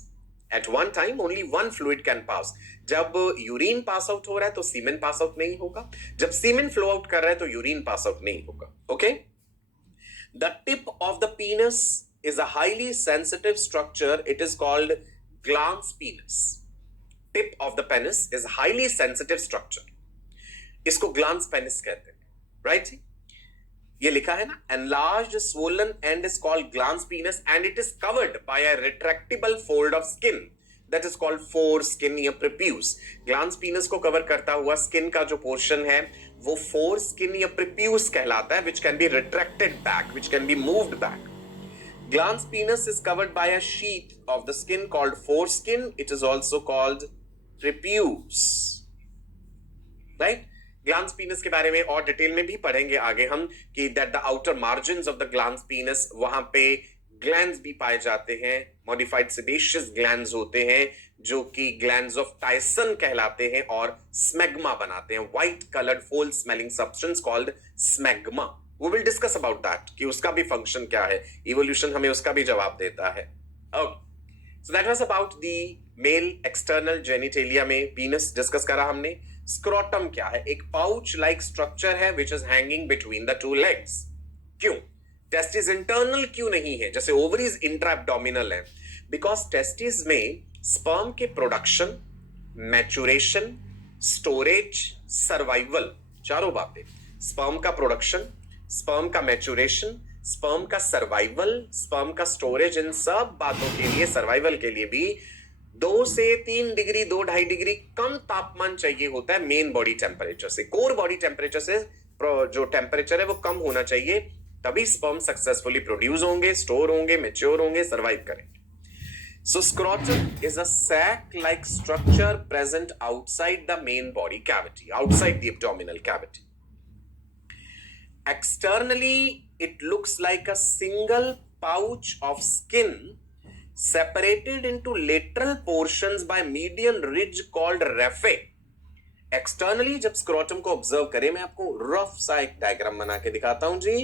At one time only one fluid can pass. जब यूरिन पास आउट हो रहा है तो सीमेन पास आउट नहीं होगा, जब सीमेन फ्लो आउट कर रहा है तो यूरिन पास आउट नहीं होगा। Okay, the tip of the penis is a highly sensitive structure, it is called glans penis. Tip of the penis is highly sensitive structure, इसको ग्लांस पेनिस कहते हैं, right? ये लिखा है ना, enlarged swollen end is called glans penis and it is covered by a retractable fold of skin that is called foreskin या prepuce. glans penis को cover करता हुआ स्किन का जो पोर्शन है वो foreskin या prepuce कहलाता है, which can be retracted back, which can be moved back. glans penis is covered by a sheath of the skin called foreskin. It is also called prepuce, right? Glans penis के बारे में और detail में भी पढ़ेंगे आगे हम कि that the outer margins of the glans penis, वहां पे ग्लैंड्स भी पाए जाते हैं, मॉडिफाइड सेबेशियस ग्लैंड्स होते हैं जो कि ग्लैंड्स ऑफ टाइसन कहलाते हैं और स्मैग्मा बनाते हैं, white coloured foul smelling substance called smegma. We will discuss about that कि उसका भी फंक्शन क्या है, इवोल्यूशन हमें उसका भी जवाब देता है। Okay, so that was about the male external genitalia में पीनस डिस्कस करा हमने। स्क्रोटम क्या है? एक पाउच लाइक स्ट्रक्चर है which is hanging between the two legs. क्यों? टेस्टिस इंटरनल क्यों नहीं है जैसे ओवरीज इंट्रा एब्डोमिनल है? बिकॉज टेस्टिस में स्पर्म के प्रोडक्शन, मैचुरेशन, स्टोरेज, सर्वाइवल, चारों बातें, स्पर्म का प्रोडक्शन, स्पर्म का मैचुरेशन, स्पर्म का सर्वाइवल, स्पर्म का स्टोरेज, इन सब बातों के लिए, सर्वाइवल के लिए भी 2 से 3 डिग्री, 2-2.5 डिग्री कम तापमान चाहिए होता है मेन बॉडी टेम्परेचर से। कोर बॉडी टेम्परेचर से जो टेम्परेचर है वो कम होना चाहिए, तभी स्पर्म सक्सेसफुली प्रोड्यूस होंगे, स्टोर होंगे, मैच्योर होंगे, सर्वाइव करेंगे। So scrotum is a sac like structure present outside the main body cavity, outside the abdominal cavity. Externally it looks like a single pouch of skin separated into lateral portions by median ridge called raphe. Externally जब scrotum को observe करें, मैं आपको rough सा एक diagram बना के दिखाता हूं जी।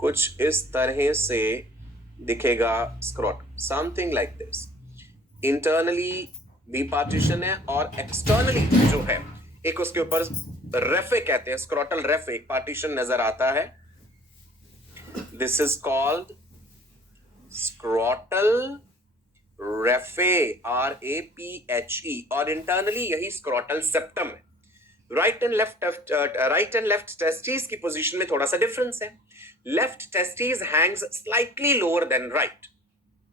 कुछ इस तरह से दिखेगा scrotum, something like this. Internally भी पार्टीशन है और एक्सटर्नली जो है एक उसके ऊपर रेफे कहते हैं, स्क्रोटल रेफे, एक पार्टीशन नजर आता है। This is called scrotal raphe, RAPHE, और इंटरनली यही स्क्रोटल सेप्टम है। राइट एंड लेफ्ट टेस्टिस की पोजीशन में थोड़ा सा डिफरेंस है। Left testis hangs slightly lower than right.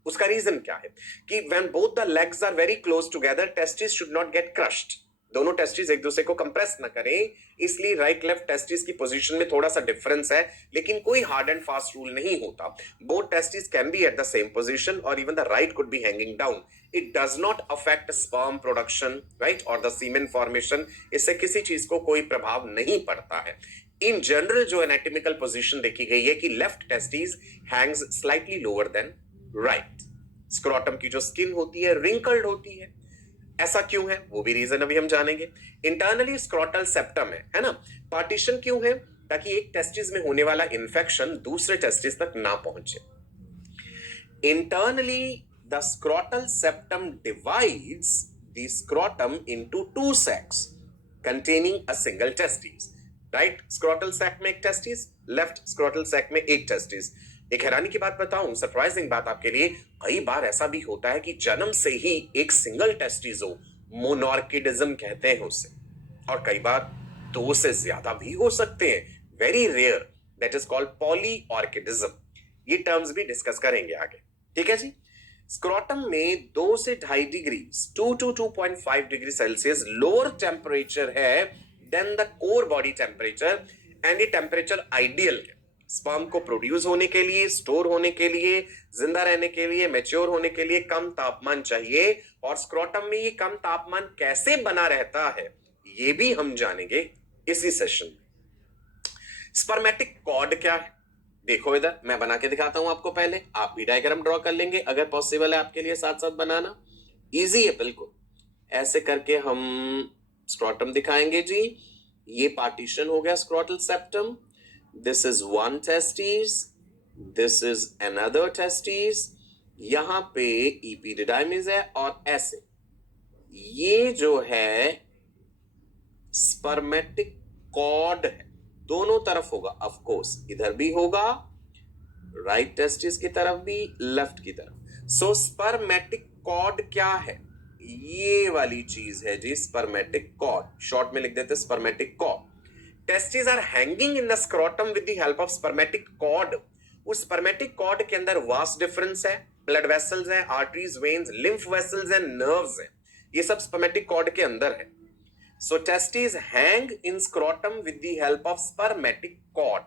उसका रीजन क्या है कि when both the legs are very close together, testis should not get crushed. दोनों टेस्टिस एक दूसरे को कंप्रेस ना करें, इसलिए राइट लेफ्ट टेस्टिस की पोजीशन में थोड़ा सा डिफरेंस है, लेकिन कोई हार्ड एंड फास्ट रूल नहीं होता। Both testis can be at the same position और even the right could be hanging down. It does not affect sperm production, right, और द सीमेन फॉर्मेशन। इससे किसी चीज को कोई प्रभाव नहीं पड़ता है। इन जनरल जो एनाटॉमिकल पोजीशन देखी गई है कि left testis hangs slightly lower than right. Scrotum की जो स्किन होती है रिंकल्ड होती है। ऐसा क्यों है वो भी रीजन अभी हम जानेंगे। इंटरनली स्क्रोटल सेप्टम है ना। पार्टीशन क्यों है? ताकि एक टेस्टिस में होने वाला इंफेक्शन दूसरे टेस्टिस तक ना पहुंचे। Internally the scrotal septum divides the scrotum into two sacs containing a single testis. Right scrotal sac में एक टेस्टिस, लेफ्ट स्क्रोटल सैक में एक टेस्टिस। एक हैरानी की बात बताऊं, सरप्राइजिंग बात आपके लिए, कई बार ऐसा भी होता है कि जन्म से ही एक सिंगल टेस्टिस हो, मोनॉर्किडिज्म कहते हैं उसे, और कई बार दो से ज्यादा भी हो सकते हैं, very rare, that is called polyorchidism. ये टर्म्स भी डिस्कस करेंगे आगे, ठीक है जी। स्क्रोटम में 2 से 2.5 degree 2 to 2.5 degree Celsius lower temperature है than the core body temperature, and ये टेम्परेचर आइडियल है स्पर्म को प्रोड्यूस होने के लिए, स्टोर होने के लिए, जिंदा रहने के लिए, मैच्योर होने के लिए कम तापमान चाहिए। और स्क्रोटम में ये कम तापमान कैसे बना रहता है ये भी हम जानेंगे इसी सेशन में। स्पर्मेटिक कॉर्ड क्या है? देखो इधर मैं बना के दिखाता हूं आपको, पहले आप भी डायग्राम ड्रॉ कर लेंगे अगर पॉसिबल है आपके लिए, साथ साथ बनाना इजी है बिल्कुल। ऐसे करके हम स्क्रोटम दिखाएंगे जी। ये पार्टीशन हो गया scrotal septum. This is one testis, this is another testis, यहां पे इपिडिडाइमिस है, और ऐसे ये जो है स्पर्मेटिक कॉर्ड है, दोनों तरफ होगा, ऑफ कोर्स इधर भी होगा, राइट टेस्टिस की तरफ भी, लेफ्ट की तरफ। सो स्पर्मेटिक कॉर्ड क्या है? ये वाली चीज है जी स्पर्मेटिक कॉर्ड, शॉर्ट में लिख देते हैं spermatic cord. Testis are hanging in the scrotum with the help of spermatic cord. उस स्पर्मेटिक कॉर्ड के अंदर वास्ट डिफरेंस है, ब्लड वेसल्स हैं, arteries, veins, lymph vessels and nerves हैं, ये सब स्पर्मेटिक कॉर्ड के अंदर है। So testes hang in scrotum with the help of spermatic cord.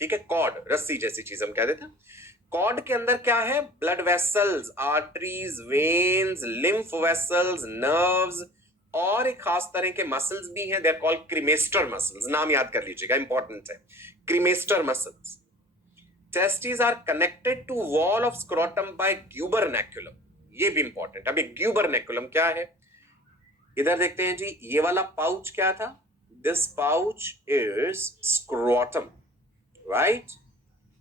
ठीक है, कॉर्ड रस्सी जैसी चीज हम कह देते हैं। कॉर्ड के अंदर क्या है? Blood vessels, arteries, veins, lymph vessels, nerves, और एक खास तरह के मसल्स भी हैं, they are called cremaster muscles. नाम याद कर लीजिएगा, इंपॉर्टेंट है, cremaster muscles. Testis are connected to wall of scrotum by gubernaculum. ये भी इंपॉर्टेंट। अब ग्यूबरनैक्युलम क्या है इधर देखते हैं जी। ये वाला पाउच क्या था? This pouch is scrotum, right.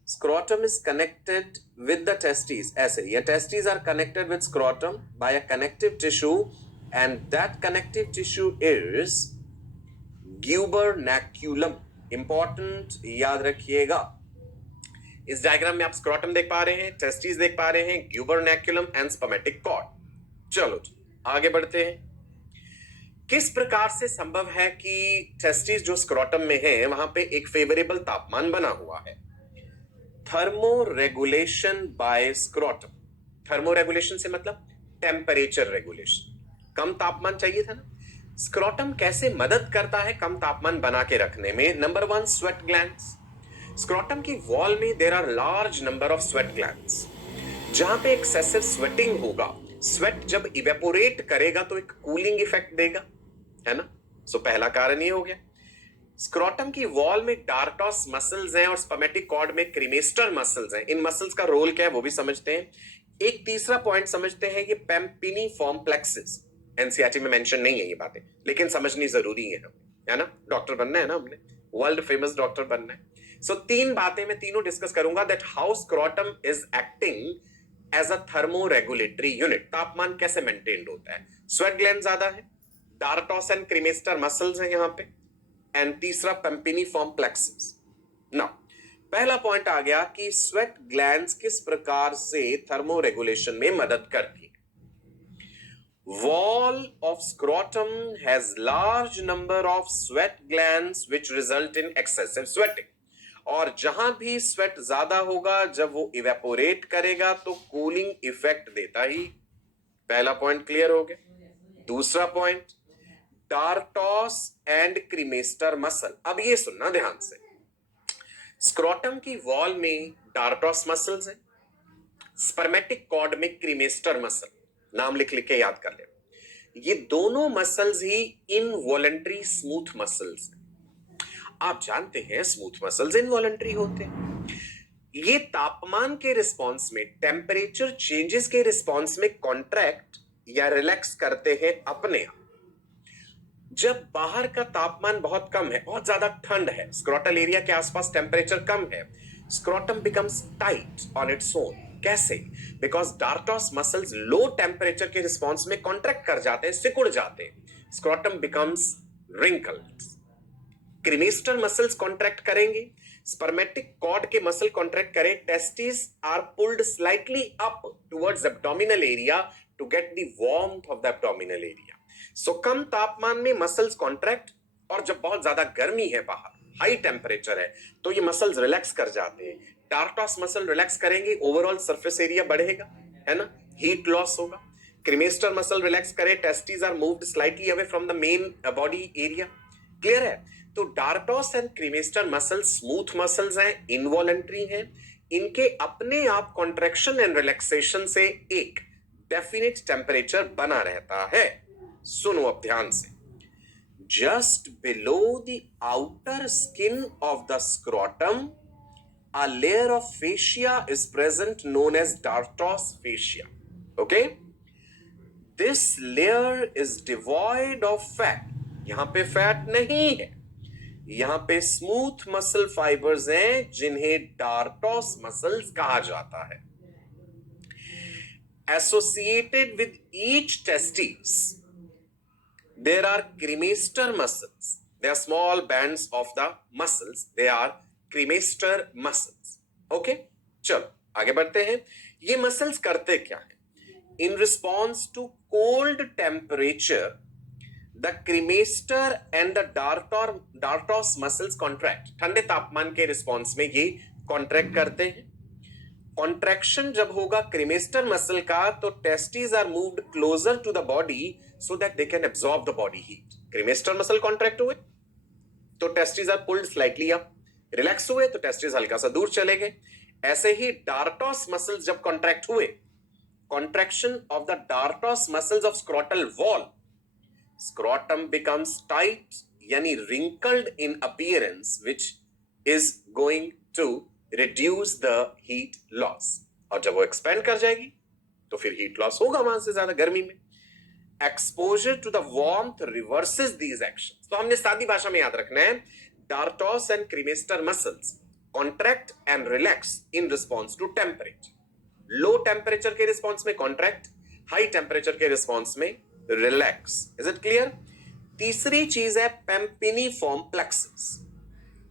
Scrotum is connected with the testis, ऐसे ये testis are connected with scrotum by a connective tissue, and that connective tissue is gubernaculum. Important, याद रखिएगा। इस डायग्राम में आप स्क्रोटम देख पा रहे हैं, टेस्टिस देख पा रहे हैं, ग्यूबरनैक्युलम एंड स्पर्मेटिक कॉर्ड। चलो जी आगे बढ़ते हैं। किस प्रकार से संभव है कि टेस्टिस जो स्क्रोटम में है वहां पे एक फेवरेबल तापमान बना हुआ है? Thermo regulation bye scrotum. Thermo regulation से मतलब टेम्परेचर रेगुलेशन। कम तापमान चाहिए था ना। स्क्रोटम कैसे मदद करता है कम तापमान बना के रखने में? Number 1, sweat glands. स्क्रोटम की वॉल में there are large number of sweat glands. जहां पे एक्सेसिव स्वेटिंग होगा, स्वेट जब इवेपोरेट करेगा तो एक कूलिंग इफेक्ट देगा, है ना। सो पहला कारण ये हो गया। स्क्रोटम की वॉल में डार्टोस मसल्स हैं और स्पर्मेटिक कॉर्ड में क्रीमेस्टर मसल्स हैं। इन मसल्स का रोल क्या है वो भी समझते हैं। एक तीसरा पॉइंट समझते हैं कि पेम्पिनीफॉर्म प्लेक्सिस। एनसीईआरटी में मेंशन नहीं है ये बातें, लेकिन समझनी जरूरी है, है ना। डॉक्टर बनना है ना, हमने वर्ल्ड फेमस डॉक्टर बनना है। सो तीन बातें मैं तीनों डिस्कस करूंगा, that how scrotum is acting as a thermoregulatory unit, तापमान कैसे मेंटेन्ड होता है। स्वेट ग्लैंड ज्यादा है, डार्टोस एंड क्रीमेस्टर मसल्स हैं यहां पे, एंड तीसरा पेम्पिनीफॉर्म प्लेक्सस। नाउ पहला पॉइंट आ गया कि स्वेट ग्लैंड्स किस प्रकार से थर्मो रेगुलेशन में मदद करती है। Wall of scrotum has large number of sweat glands which result in excessive sweating. और जहां भी स्वेट ज्यादा होगा, जब वो इवेपोरेट करेगा तो कूलिंग इफेक्ट देता ही। पहला पॉइंट क्लियर हो गया। दूसरा point, dartos and cremaster muscle. अब ये सुनना ध्यान से, स्क्रोटम की वॉल में डार्टोस मसल्स है, स्पर्मेटिक कॉर्ड में क्रीमेस्टर मसल, नाम लिख लिख के याद कर ले। ये दोनों मसल्स ही इनवॉलंटरी स्मूथ मसल्स हैं। आप जानते हैं स्मूथ मसल्स इनवॉलंटरी होते हैं। ये तापमान के रिस्पांस में, टेम्परेचर चेंजेस के रिस्पांस में कॉन्ट्रैक्ट या रिलैक्स करते हैं अपने आप। जब बाहर का तापमान बहुत कम है, बहुत ज्यादा ठंड है, स्क्रोटल एरिया के आसपास टेम्परेचर कम है, scrotum becomes tight on its own. कैसे? Because dartos muscles low temperature के रिस्पांस में कॉन्ट्रैक्ट कर जाते हैं, सिकुड़ जाते हैं, scrotum becomes wrinkled. Cremaster muscles contract करेंगे, स्पर्मेटिक कॉर्ड के मसल कॉन्ट्रैक्ट करें, testis are pulled slightly up towards abdominal area to get the warmth of the abdominal area. So कम तापमान में मसल्स कॉन्ट्रैक्ट, और जब बहुत ज्यादा गर्मी है बाहर, हाई टेम्परेचर है, तो ये मसल्स रिलैक्स कर जाते हैं। डार्टोस मसल रिलैक्स करेंगे, ओवरऑल सरफेस एरिया बढ़ेगा, है ना, हीट लॉस होगा। क्रीमेस्टर मसल रिलैक्स करे, testis are moved slightly away from the main body area. Clear है? तो dartos and cremaster muscle smooth muscles हैं, इनवॉलंटरी हैं। इनके अपने आप कॉन्ट्रैक्शन एंड रिलैक्सेशन से एक डेफिनेट टेम्परेचर बना रहता है। सुनो अब ध्यान से, just below the outer skin of the scrotum a layer of fascia is present known as dartos fascia. Okay, this layer is devoid of fat. यहां पे फैट नहीं है, यहां पे स्मूथ मसल फाइबर्स हैं जिन्हें डार्टोस मसल्स कहा जाता है। Associated with each testis there are cremaster muscles. They are small bands of the muscles. They are cremaster muscles. Okay, चलो आगे बढ़ते हैं। ये मसल्स करते क्या है? In response to cold temperature the cremaster and the dartos muscles contract. ठंडे तापमान के रिस्पॉन्स में ये कॉन्ट्रैक्ट करते हैं। कॉन्ट्रैक्शन जब होगा क्रीमेस्टर मसल का, तो testis are moved closer to the body so that they can absorb the body heat. Cremaster muscle contract हुए तो testis are pulled slightly up, relax हुए तो टेस्टिस हल्का सा दूर चले गए। ऐसे ही डार्टोस मसल्स जब कॉन्ट्रैक्ट हुए, contraction of the dartos muscles of scrotal wall, scrotum becomes tight यानी wrinkled in appearance, which is going to reduce the heat loss. और जब वो एक्सपेंड कर जाएगी तो फिर हीट लॉस होगा वहां से ज्यादा गर्मी में। Exposure to the warmth reverses these actions. तो हमने सादी भाषा में याद रखना है, dartos and cremaster muscles contract and relax in response to temperature. Low temperature के रिस्पॉन्स में कॉन्ट्रैक्ट, हाई टेम्परेचर के रिस्पॉन्स में रिलैक्स। Is it clear? तीसरी चीज है पेम्पिनीफॉर्म प्लेक्सस।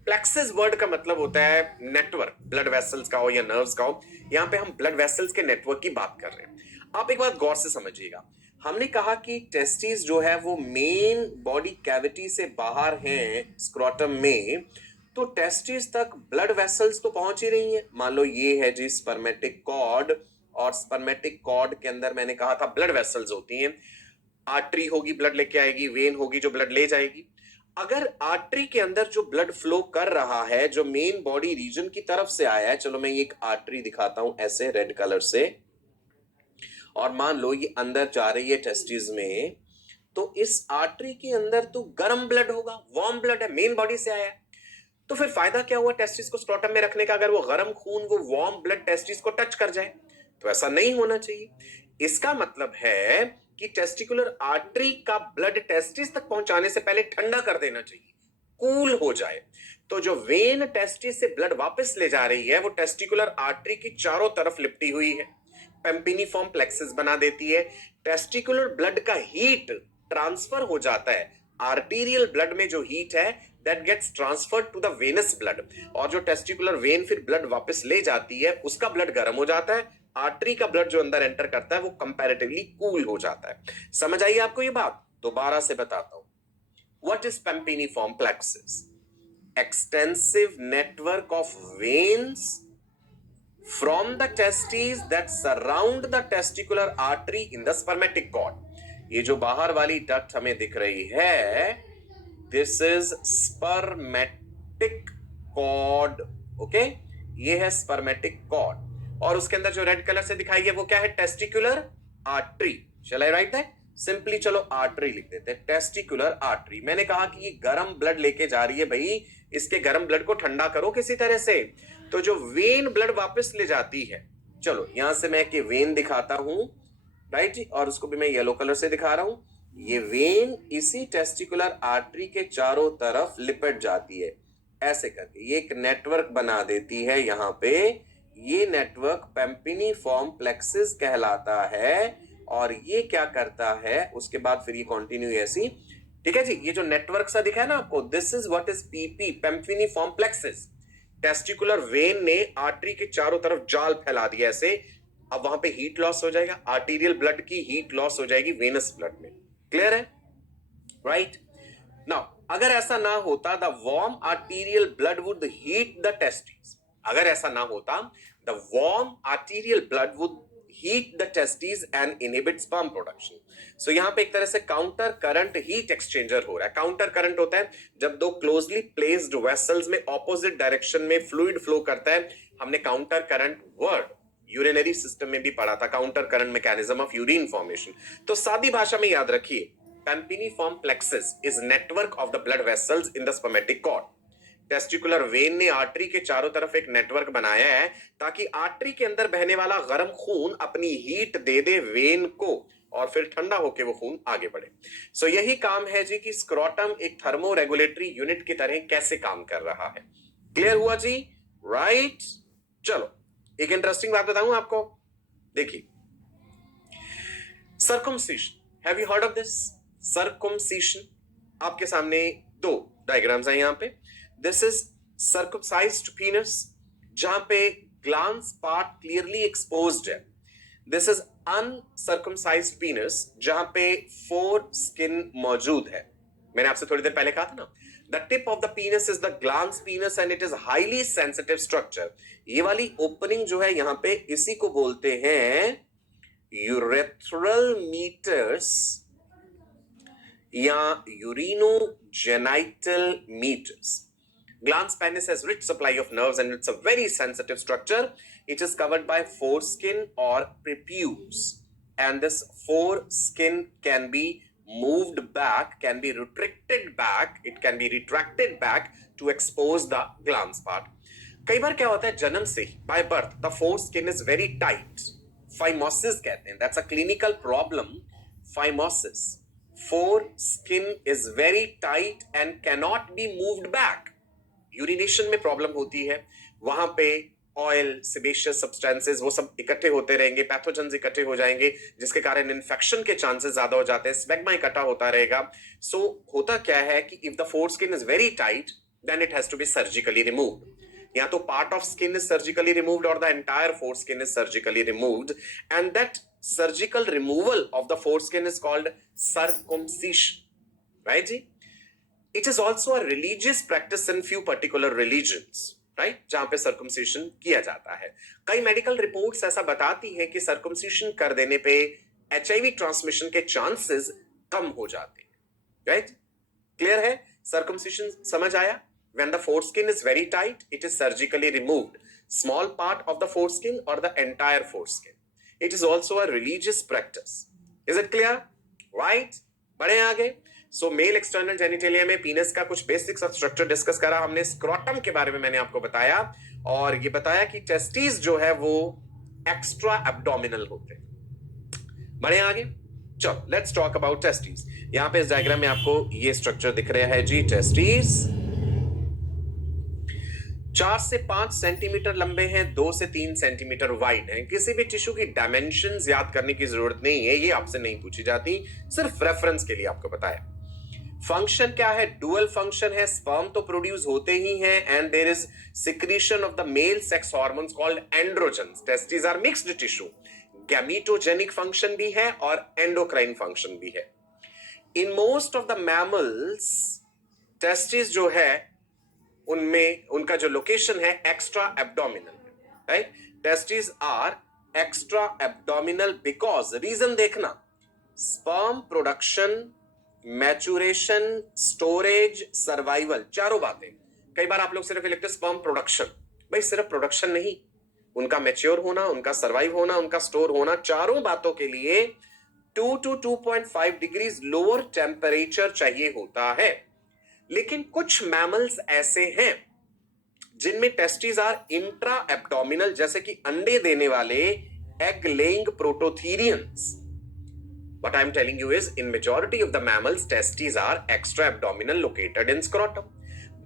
प्लेक्सस वर्ड का मतलब होता है नेटवर्क, ब्लड वेसल्स का हो या नर्व्स का हो। यहां पे हम ब्लड वेसल्स के नेटवर्क की बात कर रहे हैं। आप एक बात गौर से समझिएगा, हमने कहा कि टेस्टिस जो है वो मेन बॉडी कैविटी से बाहर हैं स्क्रोटम में, तो टेस्टिस तक ब्लड वेसल्स तो पहुंच ही रही हैं। मान लो ये है जी स्पर्मेटिक कॉर्ड, और स्पर्मेटिक कॉर्ड के अंदर मैंने कहा था ब्लड वेसल्स होती हैं। आर्टरी होगी, ब्लड लेके आएगी, वेन होगी जो ब्लड ले जाएगी। अगर आर्टरी के अंदर जो ब्लड फ्लो कर रहा है, जो मेन बॉडी रीजन की तरफ से आया है, चलो मैं ये एक आर्टरी दिखाता हूं ऐसे रेड कलर से, और मान लो ये अंदर जा रही है टेस्टिस में, तो इस आर्टरी के अंदर तो गर्म ब्लड होगा, वार्म ब्लड है, मेन बॉडी से आया है। तो फिर फायदा क्या हुआ टेस्टिस को स्क्रोटम में रखने का, अगर वो गर्म खून, वो वार्म ब्लड टेस्टिस को टच कर जाए? तो ऐसा नहीं होना चाहिए। इसका मतलब है कि टेस्टिकुलर आर्टरी का ब्लड टेस्टिस तक पहुंचाने से पहले ठंडा कर देना चाहिए, कूल हो जाए। तो जो वेन टेस्टिस से ब्लड वापस ले जा रही है वो टेस्टिकुलर आर्टरी की चारों तरफ लिपटी हुई है, पेम्पिनीफॉर्म प्लेक्सिस बना देती है। टेस्टिकुलर ब्लड का हीट ट्रांसफर हो जाता है, आर्टीरियल ब्लड में जो हीट है that gets transferred to the venous blood, और जो टेस्टिकुलर वेन फिर ब्लड वापस ले जाती है उसका ब्लड गर्म हो जाता है, आर्टरी का ब्लड जो अंदर एंटर करता है वो कंपैरेटिवली कूल हो जाता है। समझ आई आपको ये बात? दोबारा से बताता हूं, what is pampiniform plexus? Extensive network of veins from the testes that surround the testicular artery in the spermatic cord. ये जो बाहर वाली डक्ट हमें दिख रही है, this is spermatic cord, okay? ये है spermatic cord, और उसके अंदर जो रेड कलर से दिखाई है वो क्या है? Testicular artery. Shall I write that? Simply चलो आर्टरी लिख देते हैं, टेस्टिकुलर आर्टरी। मैंने कहा कि ये गर्म ब्लड लेके जा रही है, भाई इसके गर्म ब्लड को ठंडा करो किसी तरह से। तो जो वेन ब्लड वापस ले जाती है, चलो यहां से मैं कि वेन दिखाता हूं, राइट, और उसको भी मैं येलो कलर से दिखा रहा हूं। ये वेन इसी टेस्टिकुलर आर्टरी के चारों तरफ लिपट जाती है ऐसे करके, ये एक नेटवर्क बना देती है यहां पे। ये नेटवर्क पेम्पिनीफॉर्म प्लेक्सिस कहलाता है, और ये क्या करता है उसके बाद फिर ये कंटिन्यू ऐसी, ठीक है जी। ये जो नेटवर्क सा दिखा है ना आपको, this is what is PP, pampiniform plexus. Testicular vein ने आर्टरी के चारों तरफ जाल फैला दिया ऐसे, अब वहां पे हीट लॉस हो जाएगा, आर्टीरियल ब्लड की हीट लॉस हो जाएगी वेनस ब्लड में। क्लियर है? राइट नाउ, अगर ऐसा ना होता, the warm arterial blood would heat the testis. अगर ऐसा ना होता, the warm arterial blood would heat the testes and inhibit sperm production. So यहां पे एक तरह से काउंटर करंट हीट एक्सचेंजर हो रहा है। काउंटर करंट होता है जब दो क्लोजली प्लेस्ड वेसल्स में ऑपोजिट डायरेक्शन में फ्लूइड फ्लो करता है। हमने counter current word urinary system में भी पढ़ा था, counter current mechanism of urine formation. तो सादी भाषा में याद रखिए, pampiniform plexus is network of the blood vessels in the spermatic cord. Testicular vein ने आर्टरी के चारों तरफ एक नेटवर्क बनाया है ताकि आर्टरी के अंदर बहने वाला गर्म खून अपनी हीट दे दे वेन को, और फिर ठंडा होकर वो खून आगे बढ़े। सो यही काम है जी कि स्क्रोटम एक थर्मो रेगुलेटरी यूनिट की तरह कैसे काम कर रहा है। क्लियर हुआ जी? राइट। चलो एक इंटरेस्टिंग बात बताऊं आपको, देखिए, circumcision, have you heard of this? Circumcision, आपके सामने दो डायग्राम्स हैं यहां पे। This is circumcised penis, जहां पे glans part clearly exposed है। This is uncircumcised penis, जहां पे foreskin मौजूद है। मैंने आपसे थोड़ी देर पहले कहा था ना, the tip of the penis is the glans penis and it is highly sensitive structure। ये वाली ओपनिंग जो है यहां पे, इसी को बोलते हैं urethral meatus या urinogenital meatus। Glans penis has rich supply of nerves and it's a very sensitive structure. It is covered by foreskin or prepuce, and this foreskin can be moved back, can be retracted back, it can be retracted back to expose the glans part. कई बार क्या होता है, जन्म से ही by birth the foreskin is very tight, phimosis कहते हैं, that's a clinical problem, phimosis। Foreskin is very tight and cannot be moved back। Urination में problem होती है, वहां पे ऑयल, सेबेशियस सब्सटेंसेस वो सब इकट्ठे होते रहेंगे, पैथोजेंस इकट्ठे हो जाएंगे, जिसके कारण इन्फेक्शन के चांसेस ज्यादा हो जाते हैं, स्पेगमा इकट्ठा होता रहेगा। सो होता क्या है कि if the foreskin is very tight then it has to be surgically removed. या तो part of skin is surgically removed और the entire foreskin is surgically removed, and that surgical removal of the foreskin is called circumcision, right जी। It is also a religious practice in few particular religions, right? जहां पे circumcision किया जाता है। कई medical reports ऐसा बताती हैं कि circumcision कर देने पे HIV ट्रांसमिशन के चांसेस कम हो जाते हैं, राइट? क्लियर है? circumcision समझ आया? When the foreskin is very tight, it is surgically removed, small part of the foreskin or the entire foreskin. It is also a religious practice. Is it clear? Right? बढ़े आगे। सो mail external genitalia में पीनस का कुछ basic structure discuss करा हमने। Scrotum के बारे में मैंने आपको बताया, और ये बताया कि टेस्टिस जो है वो एक्स्ट्रा एब्डोमिनल होते हैं। बढ़े आगे, चलो लेट्स टॉक अबाउट टेस्टिस। यहां पे इस डायग्राम में आपको ये स्ट्रक्चर दिख रहा है जी, टेस्टिस, 4 से 5 सेंटीमीटर लंबे हैं, 2 से 3 सेंटीमीटर वाइड हैं। किसी भी टिश्यू की डायमेंशंस याद करने की जरूरत नहीं है, ये आपसे नहीं पूछी जाती, सिर्फ रेफरेंस के लिए आपको बताया। फंक्शन क्या है? डुअल फंक्शन है। स्पर्म तो प्रोड्यूस होते ही हैं and there is secretion of the male sex hormones called androgens. Testis are mixed tissue. Gametogenic function भी है और एंडोक्राइन फंक्शन भी है। In most of the mammals testis जो है उनमें उनका जो लोकेशन है extra abdominal, right? Testis are extra abdominal because, reason देखना, sperm production, maturation, storage, survival, चारों बातें। कई बार आप लोग सिर्फ लिखते हैं स्पर्म प्रोडक्शन, भाई सिर्फ प्रोडक्शन नहीं, उनका मैच्योर होना, उनका सर्वाइव होना, उनका स्टोर होना, चारों बातों के लिए 2 to 2.5 डिग्रीज लोअर टेम्परेचर चाहिए होता है। लेकिन कुछ मैमल्स ऐसे हैं जिनमें टेस्टिस आर इंट्रा एब्डोमिनल, जैसे कि अंडे देने वाले egg laying prototherians. What I'm telling you is, in majority of the mammals, testes are extra-abdominal located in scrotum.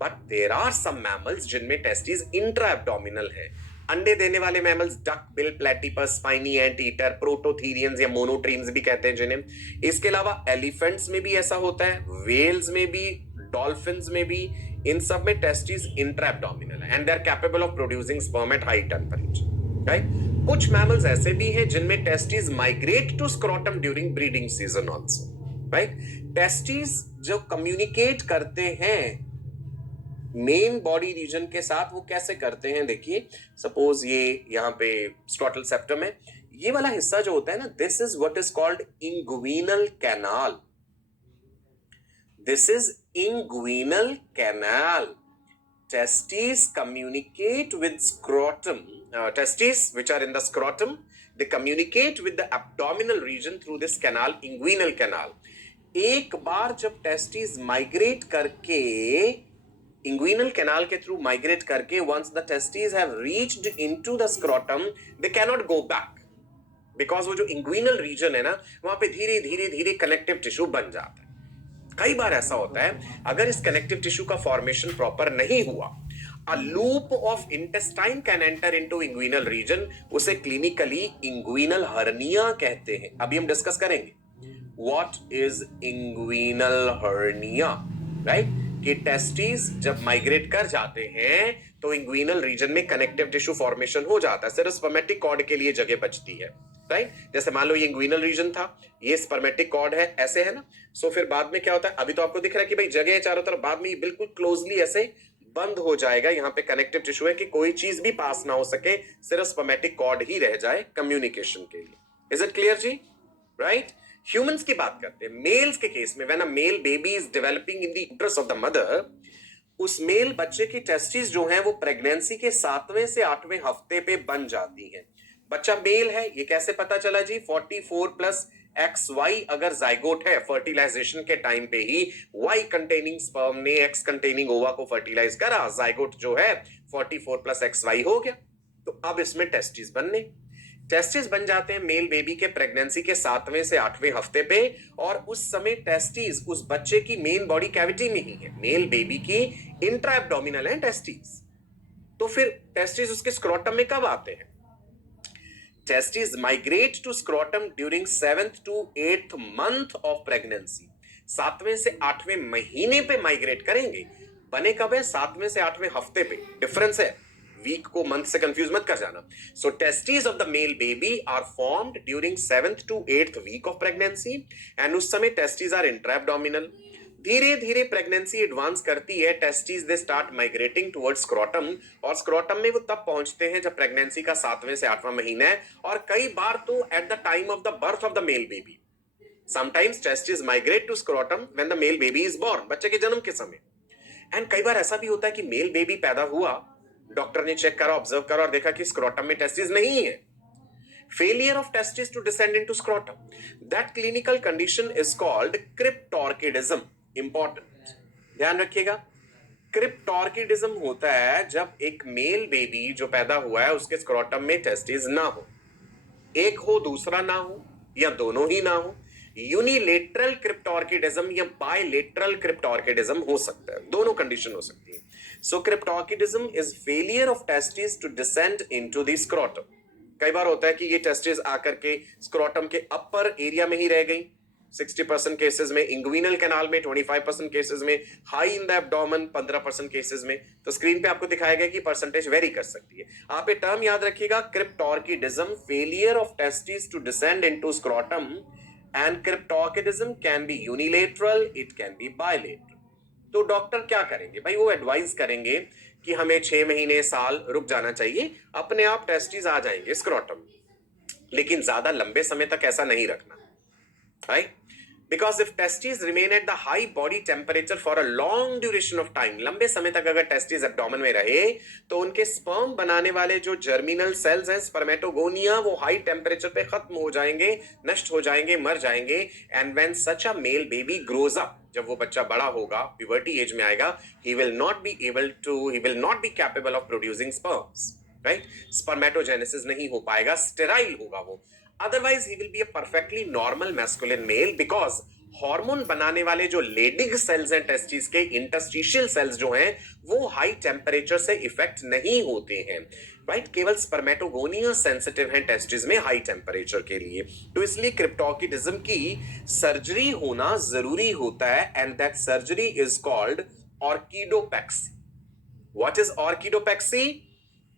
But there are some mammals जिनमें testes intra-abdominal है। अंडे देने वाले mammals, duck bill, platypus, spiny anteater, prototherians या monotreme भी कहते हैं जिन्हें। इसके अलावा elephants में भी ऐसा होता है, whales में भी, dolphins में भी, इन सब में testes intra-abdominal है and they are capable of producing sperm at high temperature, right? कुछ मैमल्स ऐसे भी हैं जिनमें testis migrate to scrotum during breeding season also, right? Testis जो कम्युनिकेट करते हैं मेन बॉडी रीजन के साथ, वो कैसे करते हैं? देखिए, सपोज ये यहाँ पे स्क्रोटल सेप्टम है, ये वाला हिस्सा जो होता है ना, this is what is called inguinal canal. This is inguinal canal. Testes communicate with scrotum. Testes, which are in the scrotum, they communicate with the abdominal region through this canal, inguinal canal. एक बार जब testes migrate करके inguinal canal के through migrate करके, once the testes have reached into the scrotum, they cannot go back, because वो जो inguinal region है ना, वहां पे धीरे धीरे धीरे connective tissue बन जाता है। कई बार ऐसा होता है, अगर इस कनेक्टिव टिश्यू का फॉर्मेशन प्रॉपर नहीं हुआ, a loop of intestine can enter into inguinal region, उसे क्लिनिकली इंग्विनल हर्निया कहते हैं। अभी हम डिस्कस करेंगे what is inguinal hernia, right? कि टेस्टिस जब माइग्रेट कर जाते हैं तो इंग्विनल रीजन में कनेक्टिव टिश्यू फॉर्मेशन हो जाता है, सिर्फ स्पर्मेटिक कॉर्ड के लिए जगह बचती है, राइट? जैसे मान लो ये इंग्विनल रीजन था, ये स्पर्मेटिक कॉर्ड है, ऐसे है ना। सो फिर बाद में क्या होता है, अभी तो आपको दिख रहा है कि भाई जगह है चारों तरफ, बाद में ये बिल्कुल क्लोजली ऐसे बंद हो जाएगा, यहाँ पे कनेक्टिव टिश्यू है कि कोई चीज भी पास ना हो सके, सिर्फ स्पर्मेटिक कॉर्ड ही रह जाए कम्युनिकेशन के लिए। इज इट क्लियर जी? राइट? ह्यूमंस की बात करते हैं। मेल्स के केस में, when a male baby is developing in the uterus of the mother, उस मेल बच्चे की टेस्टिस जो है वो प्रेगनेंसी के 7वें से 8वें हफ्ते पे बन जाती हैं। बच्चा मेल है, ये कैसे पता चला जी? 44+XY अगर जाइगोट है, फर्टिलाइजेशन के टाइम पे ही Y कंटेनिंग स्पर्म ने X कंटेनिंग ओवा को फर्टिलाइज करा, जाइगोट जो है 44+XY हो गया, तो अब इसमें टेस्टिस बनने। टेस्टिस बन जाते हैं मेल बेबी के प्रेगनेंसी के 7वें से 8वें हफ्ते पे, और उस समय टेस्टिस उस बच्चे की मेन बॉडी कैविटी में ही है। मेल बेबी की इंट्रा एब्डोमिनल है टेस्टिस। तो फिर टेस्टिस उसके स्क्रोटम में कब आते हैं? Testes migrate to scrotum during 7th to 8th month of pregnancy. 7वें से 8वें महीने पे माइग्रेट करेंगे। बने कब है? 7वें से 8वें हफ्ते पे। डिफरेंस है, वीक को मंथ से कंफ्यूज मत कर जाना। So testes of the male baby are formed during 7th to 8th week of pregnancy, and उस समय testes are intra-abdominal. धीरे धीरे प्रेगनेंसी एडवांस करती है, testis they start migrating towards scrotum, और स्क्रोटम में वो तब पहुंचते हैं जब प्रेगनेंसी का 7वें से 8वां महीना है, और कई बार तो at the time of the birth of the male baby. Sometimes testis migrate to scrotum when the male baby is born, बच्चे के जन्म के समय। एंड कई बार ऐसा भी होता है कि मेल बेबी पैदा हुआ, डॉक्टर ने चेक करा, ऑब्जर्व करा और देखा कि स्क्रोटम में टेस्टिस नहीं है। Failure of testis to descend into scrotum. That clinical condition is called cryptorchidism. Important, ध्यान रखिएगा। क्रिप्टोर्किडिज्म होता है जब एक मेल बेबी जो पैदा हुआ है उसके स्क्रोटम में टेस्टिस ना हो, एक हो दूसरा ना हो, या दोनों ही ना हो, यूनिलेटरल क्रिप्टोर्किडिज्म या बायलेटरल क्रिप्टोर्किडिज्म हो सकता है, दोनों कंडीशन हो सकती है. So cryptorchidism is failure of testis to descend into the scrotum. कई बार होता है कि ये टेस्टिस आकर के स्क्रोटम के अपर एरिया में ही रह गई. 60% केसेस में, इंग्विनल कैनाल में 25% केसेस में, high in the abdomen 15% cases में. तो स्क्रीन पे आपको दिखाया गया कि परसेंटेज वेरी कर सकती है. आप ये टर्म याद रखिएगा, cryptorchidism, failure of testis to descend into scrotum. And cryptorchidism can be unilateral, it can be bilateral. तो डॉक्टर क्या करेंगे भाई? वो एडवाइस करेंगे कि हमें 6 महीने, साल रुक जाना चाहिए, अपने आप टेस्टिस आ जाएंगे स्क्रोटम. लेकिन ज्यादा लंबे समय तक ऐसा नहीं रखना, right? Because if testes remain at the high body temperature for a long duration of time, लंबे समय तक अगर टेस्टिस एब्डोमेन में रहे तो उनके स्पर्म बनाने वाले जो जर्मिनल सेल्स हैं, स्पर्मेटोगोनिया, वो हाई टेम्परेचर पे खत्म हो जाएंगे, नष्ट हो जाएंगे, मर जाएंगे. And when such a male baby grows up, जब वो बच्चा बड़ा होगा, प्यूबर्टी एज में आएगा, he will not be capable of producing sperms, right? Spermatogenesis नहीं हो पाएगा, स्टेराइल होगा वो. Otherwise, he will be a perfectly normal masculine male because hormone बनाने वाले जो लेडिग सेल्स हैं टेस्टिस के, इंटरस्टिशियल सेल्स जो हैं, वो हाई टेम्परेचर से इफेक्ट नहीं होते हैं, राइट? केवल स्पर्मेटोगोनिया सेंसिटिव हैं टेस्टिस में हाई टेम्परेचर के लिए. तो इसलिए क्रिप्टोर्किडिज्म की सर्जरी होना जरूरी होता है. And that surgery is called orchidopexy. What is orchidopexy?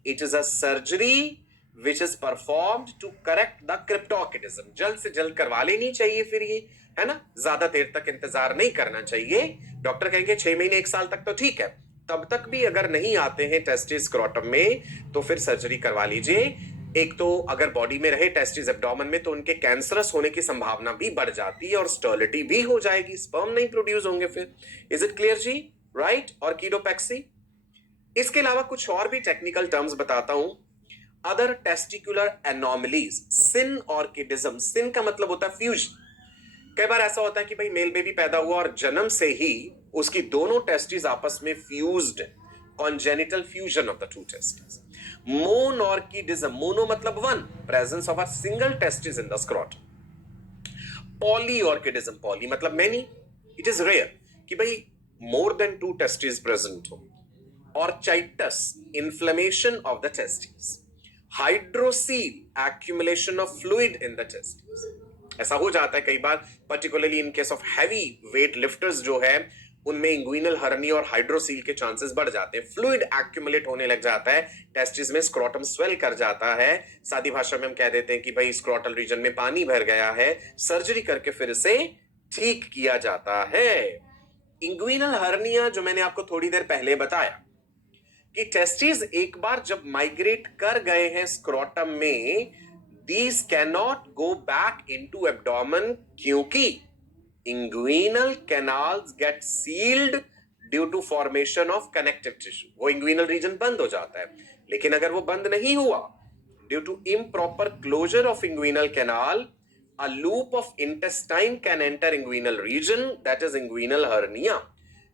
It is a surgery which is performed to correct the cryptorchidism. जल्द से जल्द करवा लेनी चाहिए फिर ये, है ना? ज्यादा देर तक इंतजार नहीं करना चाहिए. डॉक्टर कहेंगे 6 महीने 1 साल तक तो ठीक है, तब तक भी अगर नहीं आते हैं टेस्टिस स्क्रोटम में तो फिर सर्जरी करवा लीजिए. एक तो अगर बॉडी में रहे टेस्टिस एब्डोमेन में तो उनके कैंसरस होने की संभावना भी बढ़ जाती है और स्टर्लिटी भी हो जाएगी, स्पर्म नहीं प्रोड्यूस होंगे फिर. इज इट क्लियर जी? राइट? ऑर्किडोपेक्सी. इसके अलावा कुछ और भी टेक्निकल टर्म्स बताता हूं. Other testicular anomalies, synorchidism. Syn का मतलब होता है फ्यूजन. कई बार ऐसा होता है कि भाई मेल बेबी पैदा हुआ और जन्म से ही उसकी दोनों टेस्टिस आपस में fused, congenital fusion of the two testis. Monorchidism, mono मतलब one, presence of a single testis in the scrotum. Polyorchidism, poly मतलब मेनी, इट इज रेयर कि भाई मोर देन 2 टेस्टिस प्रेजेंट हो. Orchitis, inflammation of the testis. Hydrocele, accumulation of fluid in the testes. ऐसा हो जाता है कई बार, particularly in case of heavy weight lifters जो है, उनमें इंग्विनल हर्निया और हाइड्रोसील के चांसेस बढ़ जाते हैं. फ्लूइड एक्यूमुलेट होने लग जाता है टेस्टिस में, स्क्रोटम स्वेल कर जाता है. सादी भाषा में हम कह देते हैं कि भाई स्क्रोटल रीजन में पानी भर गया है. सर्जरी करके फिर इसे ठीक किया जाता है. इंग्विनल हर्निया जो मैंने आपको थोड़ी देर पहले बताया कि टेस्टिस एक बार जब माइग्रेट कर गए हैं स्क्रोटम में, these can not go back into abdomen, क्योंकि inguinal canals get sealed due to formation of connective tissue. वो इंग्विनल रीजन बंद हो जाता है. लेकिन अगर वो बंद नहीं हुआ, due to improper closure of inguinal canal, a loop of intestine can enter inguinal region, that is inguinal hernia.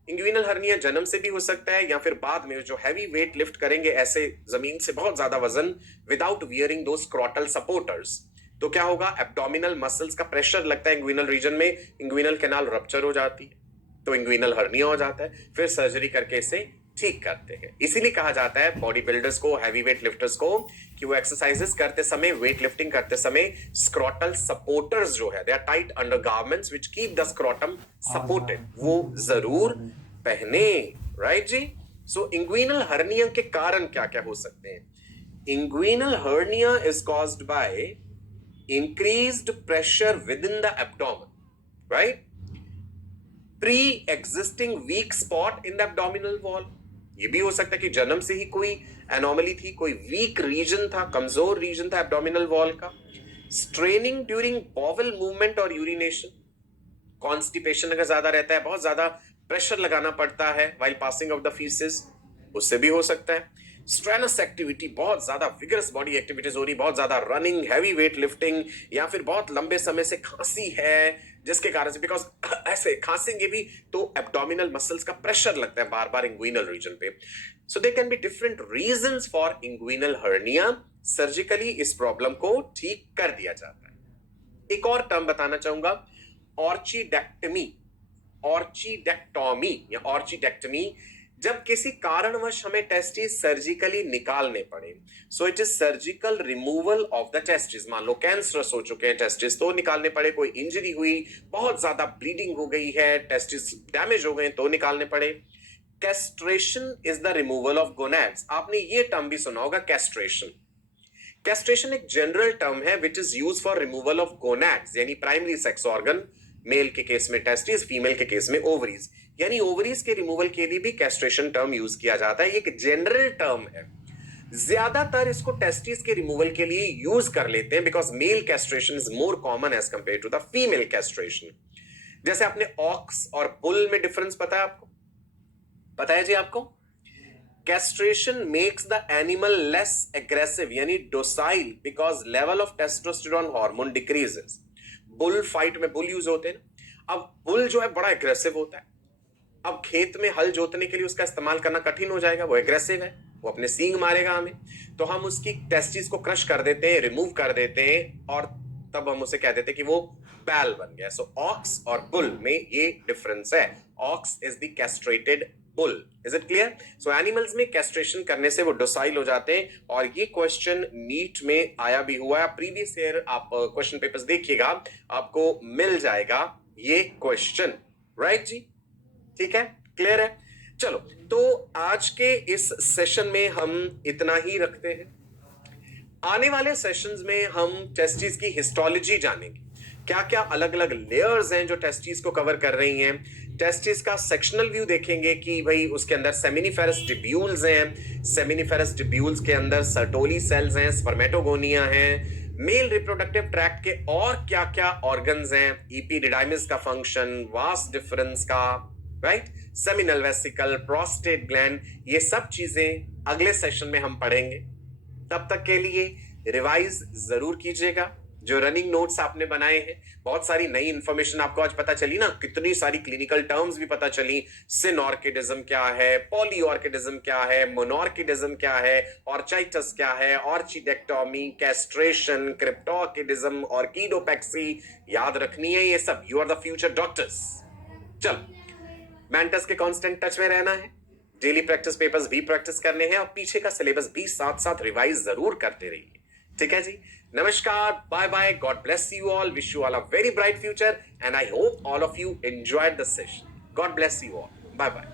Inguinal hernia जन्म से भी हो सकता है या फिर बाद में, जो हैवी वेट लिफ्ट करेंगे ऐसे जमीन से बहुत ज्यादा वजन, विदाउट वियरिंग दो स्क्रोटल सपोर्टर्स, तो क्या होगा? एब्डोमिनल मसल्स का प्रेशर लगता है इंग्विनल रीजन में, इंग्विनल कैनाल रप्चर हो जाती है, तो इंग्विनल हर्निया हो जाता है. फिर सर्जरी करके इसे ठीक करते हैं. इसीलिए कहा जाता है बॉडी बिल्डर्स को, हैवी वेट लिफ्टर्स को, कि वो एक्सरसाइजेस करते समय, वेट लिफ्टिंग करते समय, स्क्रोटल सपोर्टर्स जो है, they are tight under garments which keep the scrotum supported, वो जरूर पहने. राइट जी? सो इंग्विनल हर्निया के कारण क्या क्या हो सकते हैं? Inguinal hernia is caused by increased pressure within the abdomen, right? Pre-existing weak spot in the abdominal wall. ये भी हो सकता है कि जन्म से ही कोई एनोमली थी, कोई वीक रीजन था, कमजोर रीजन था एब्डोमिनल वॉल का. स्ट्रेनिंग ड्यूरिंग बॉवल मूवमेंट और यूरिनेशन. कॉन्स्टिपेशन अगर ज्यादा रहता है, बहुत ज्यादा प्रेशर लगाना पड़ता है while passing of the faeces, उससे भी हो सकता है. स्ट्रेनस एक्टिविटी, बहुत ज्यादा विगरस बॉडी एक्टिविटीज हो रही, बहुत ज्यादा रनिंग, हैवी वेट लिफ्टिंग, या फिर बहुत लंबे समय से खांसी है, जिसके कारण से, बिकॉज ऐसे खांसेंगे भी तो एब्डोमिनल मसल्स का प्रेशर लगता है बार बार इंग्विनल रीजन पे. So there can be different reasons for inguinal hernia. Surgically इस प्रॉब्लम को ठीक कर दिया जाता है. एक और टर्म बताना चाहूंगा, ऑर्चिडेक्टमी, ऑर्चिडेक्टोमी या ऑर्चिडेक्टमी, जब किसी कारणवश हमें टेस्टिस सर्जिकली निकालने पड़े, so it is surgical removal of the testis. मान लो कैंसरस हो चुके हैं टेस्टिस तो निकालने पड़े, कोई इंजरी हुई, बहुत ज्यादा ब्लीडिंग हो गई है, टेस्टिस डैमेज हो गए तो निकालने पड़े। Castration is the removal of gonads. आपने ये टर्म भी सुना होगा, कैस्ट्रेशन। कैस्ट्रेशन एक जनरल टर्म है which is use for removal of gonads, यानी प्राइमरी सेक्स ऑर्गन, मेल के केस में टेस्टिस, फीमेल के केस में ओवरीज, यानी ओवरीज के रिमूवल के लिए भी कैस्ट्रेशन टर्म यूज किया जाता है। ये एक जनरल टर्म है, ज्यादातर इसको टेस्टिस के रिमूवल के लिए यूज कर लेते हैं because male castration is more common as compare to the female castration. जैसे आपने ऑक्स और बुल में डिफरेंस पता है आपको? पता है जी आपको? Castration makes the animal less aggressive यानी docile because level of testosterone hormone decreases. Bull fight में बुल यूज होते हैं। अब बुल जो है बड़ा एग्रेसिव होता है, अब खेत में हल जोतने के लिए उसका इस्तेमाल करना कठिन हो जाएगा, वो एग्रेसिव है, वो अपने सींग मारेगा हमें, तो हम उसकी टेस्टिस को क्रश कर देते हैं, रिमूव कर देते हैं और तब हम उसे कह देते हैं कि वो बैल बन गया। सो ऑक्स और बुल में ये डिफरेंस है। Ox is the castrated bull. Is it clear? So animals में कैस्ट्रेशन करने से वो डोसाइल हो जाते हैं और ये क्वेश्चन नीट में आया भी हुआ है। प्रीवियस ईयर आप क्वेश्चन पेपर्स देखिएगा, आपको मिल जाएगा ये क्वेश्चन। राइट जी? ठीक है, क्लियर है? चलो, तो आज के इस सेशन में हम इतना ही रखते हैं। आने वाले सेशंस में हम टेस्टिस की हिस्टोलॉजी जानेंगे, क्या क्या अलग अलग लेयर्स हैं जो टेस्टिस को कवर कर रही हैं। टेस्टिस का सेक्शनल व्यू देखेंगे कि भाई उसके अंदर सेमिनिफेरस टिब्यूल्स हैं, सेमिनिफेरस टिब्यूल्स के अंदर सर्टोली सेल्स हैं, स्पर्मेटोगोनिया हैं, मेल रिप्रोडक्टिव ट्रैक्ट के और क्या क्या ऑर्गन्स हैं, इपिडिडाइमिस का फंक्शन, वास डिफरेंस का, right, seminal vesicle, prostate gland, ये सब चीजें अगले सेशन में हम पढ़ेंगे। तब तक के लिए रिवाइज जरूर कीजिएगा जो रनिंग नोट्स आपने बनाए हैं। बहुत सारी नई इंफॉर्मेशन आपको आज पता चली ना, कितनी सारी क्लिनिकल टर्म्स भी पता चली। सिनऑर्किडिज्म क्या है, पॉलीऑर्किडिज्म क्या है, मोनॉर्किडिज्म क्या है, ऑर्चाइटिस क्या है, ऑर्चिडेक्टोमी, कैस्ट्रेशन, क्रिप्टोऑर्किडिज्म, ऑर्किडोपेक्सी, याद रखनी है ये सब। You are the future doctors. चलो, मेंटर्स के कांस्टेंट टच में रहना है, डेली प्रैक्टिस पेपर्स भी प्रैक्टिस करने हैं और पीछे का सिलेबस भी साथ साथ रिवाइज जरूर करते रहिए। ठीक है जी? नमस्कार, bye bye, God bless you all, wish you all a very bright future and I hope all of you enjoyed the session. God bless you all, bye bye.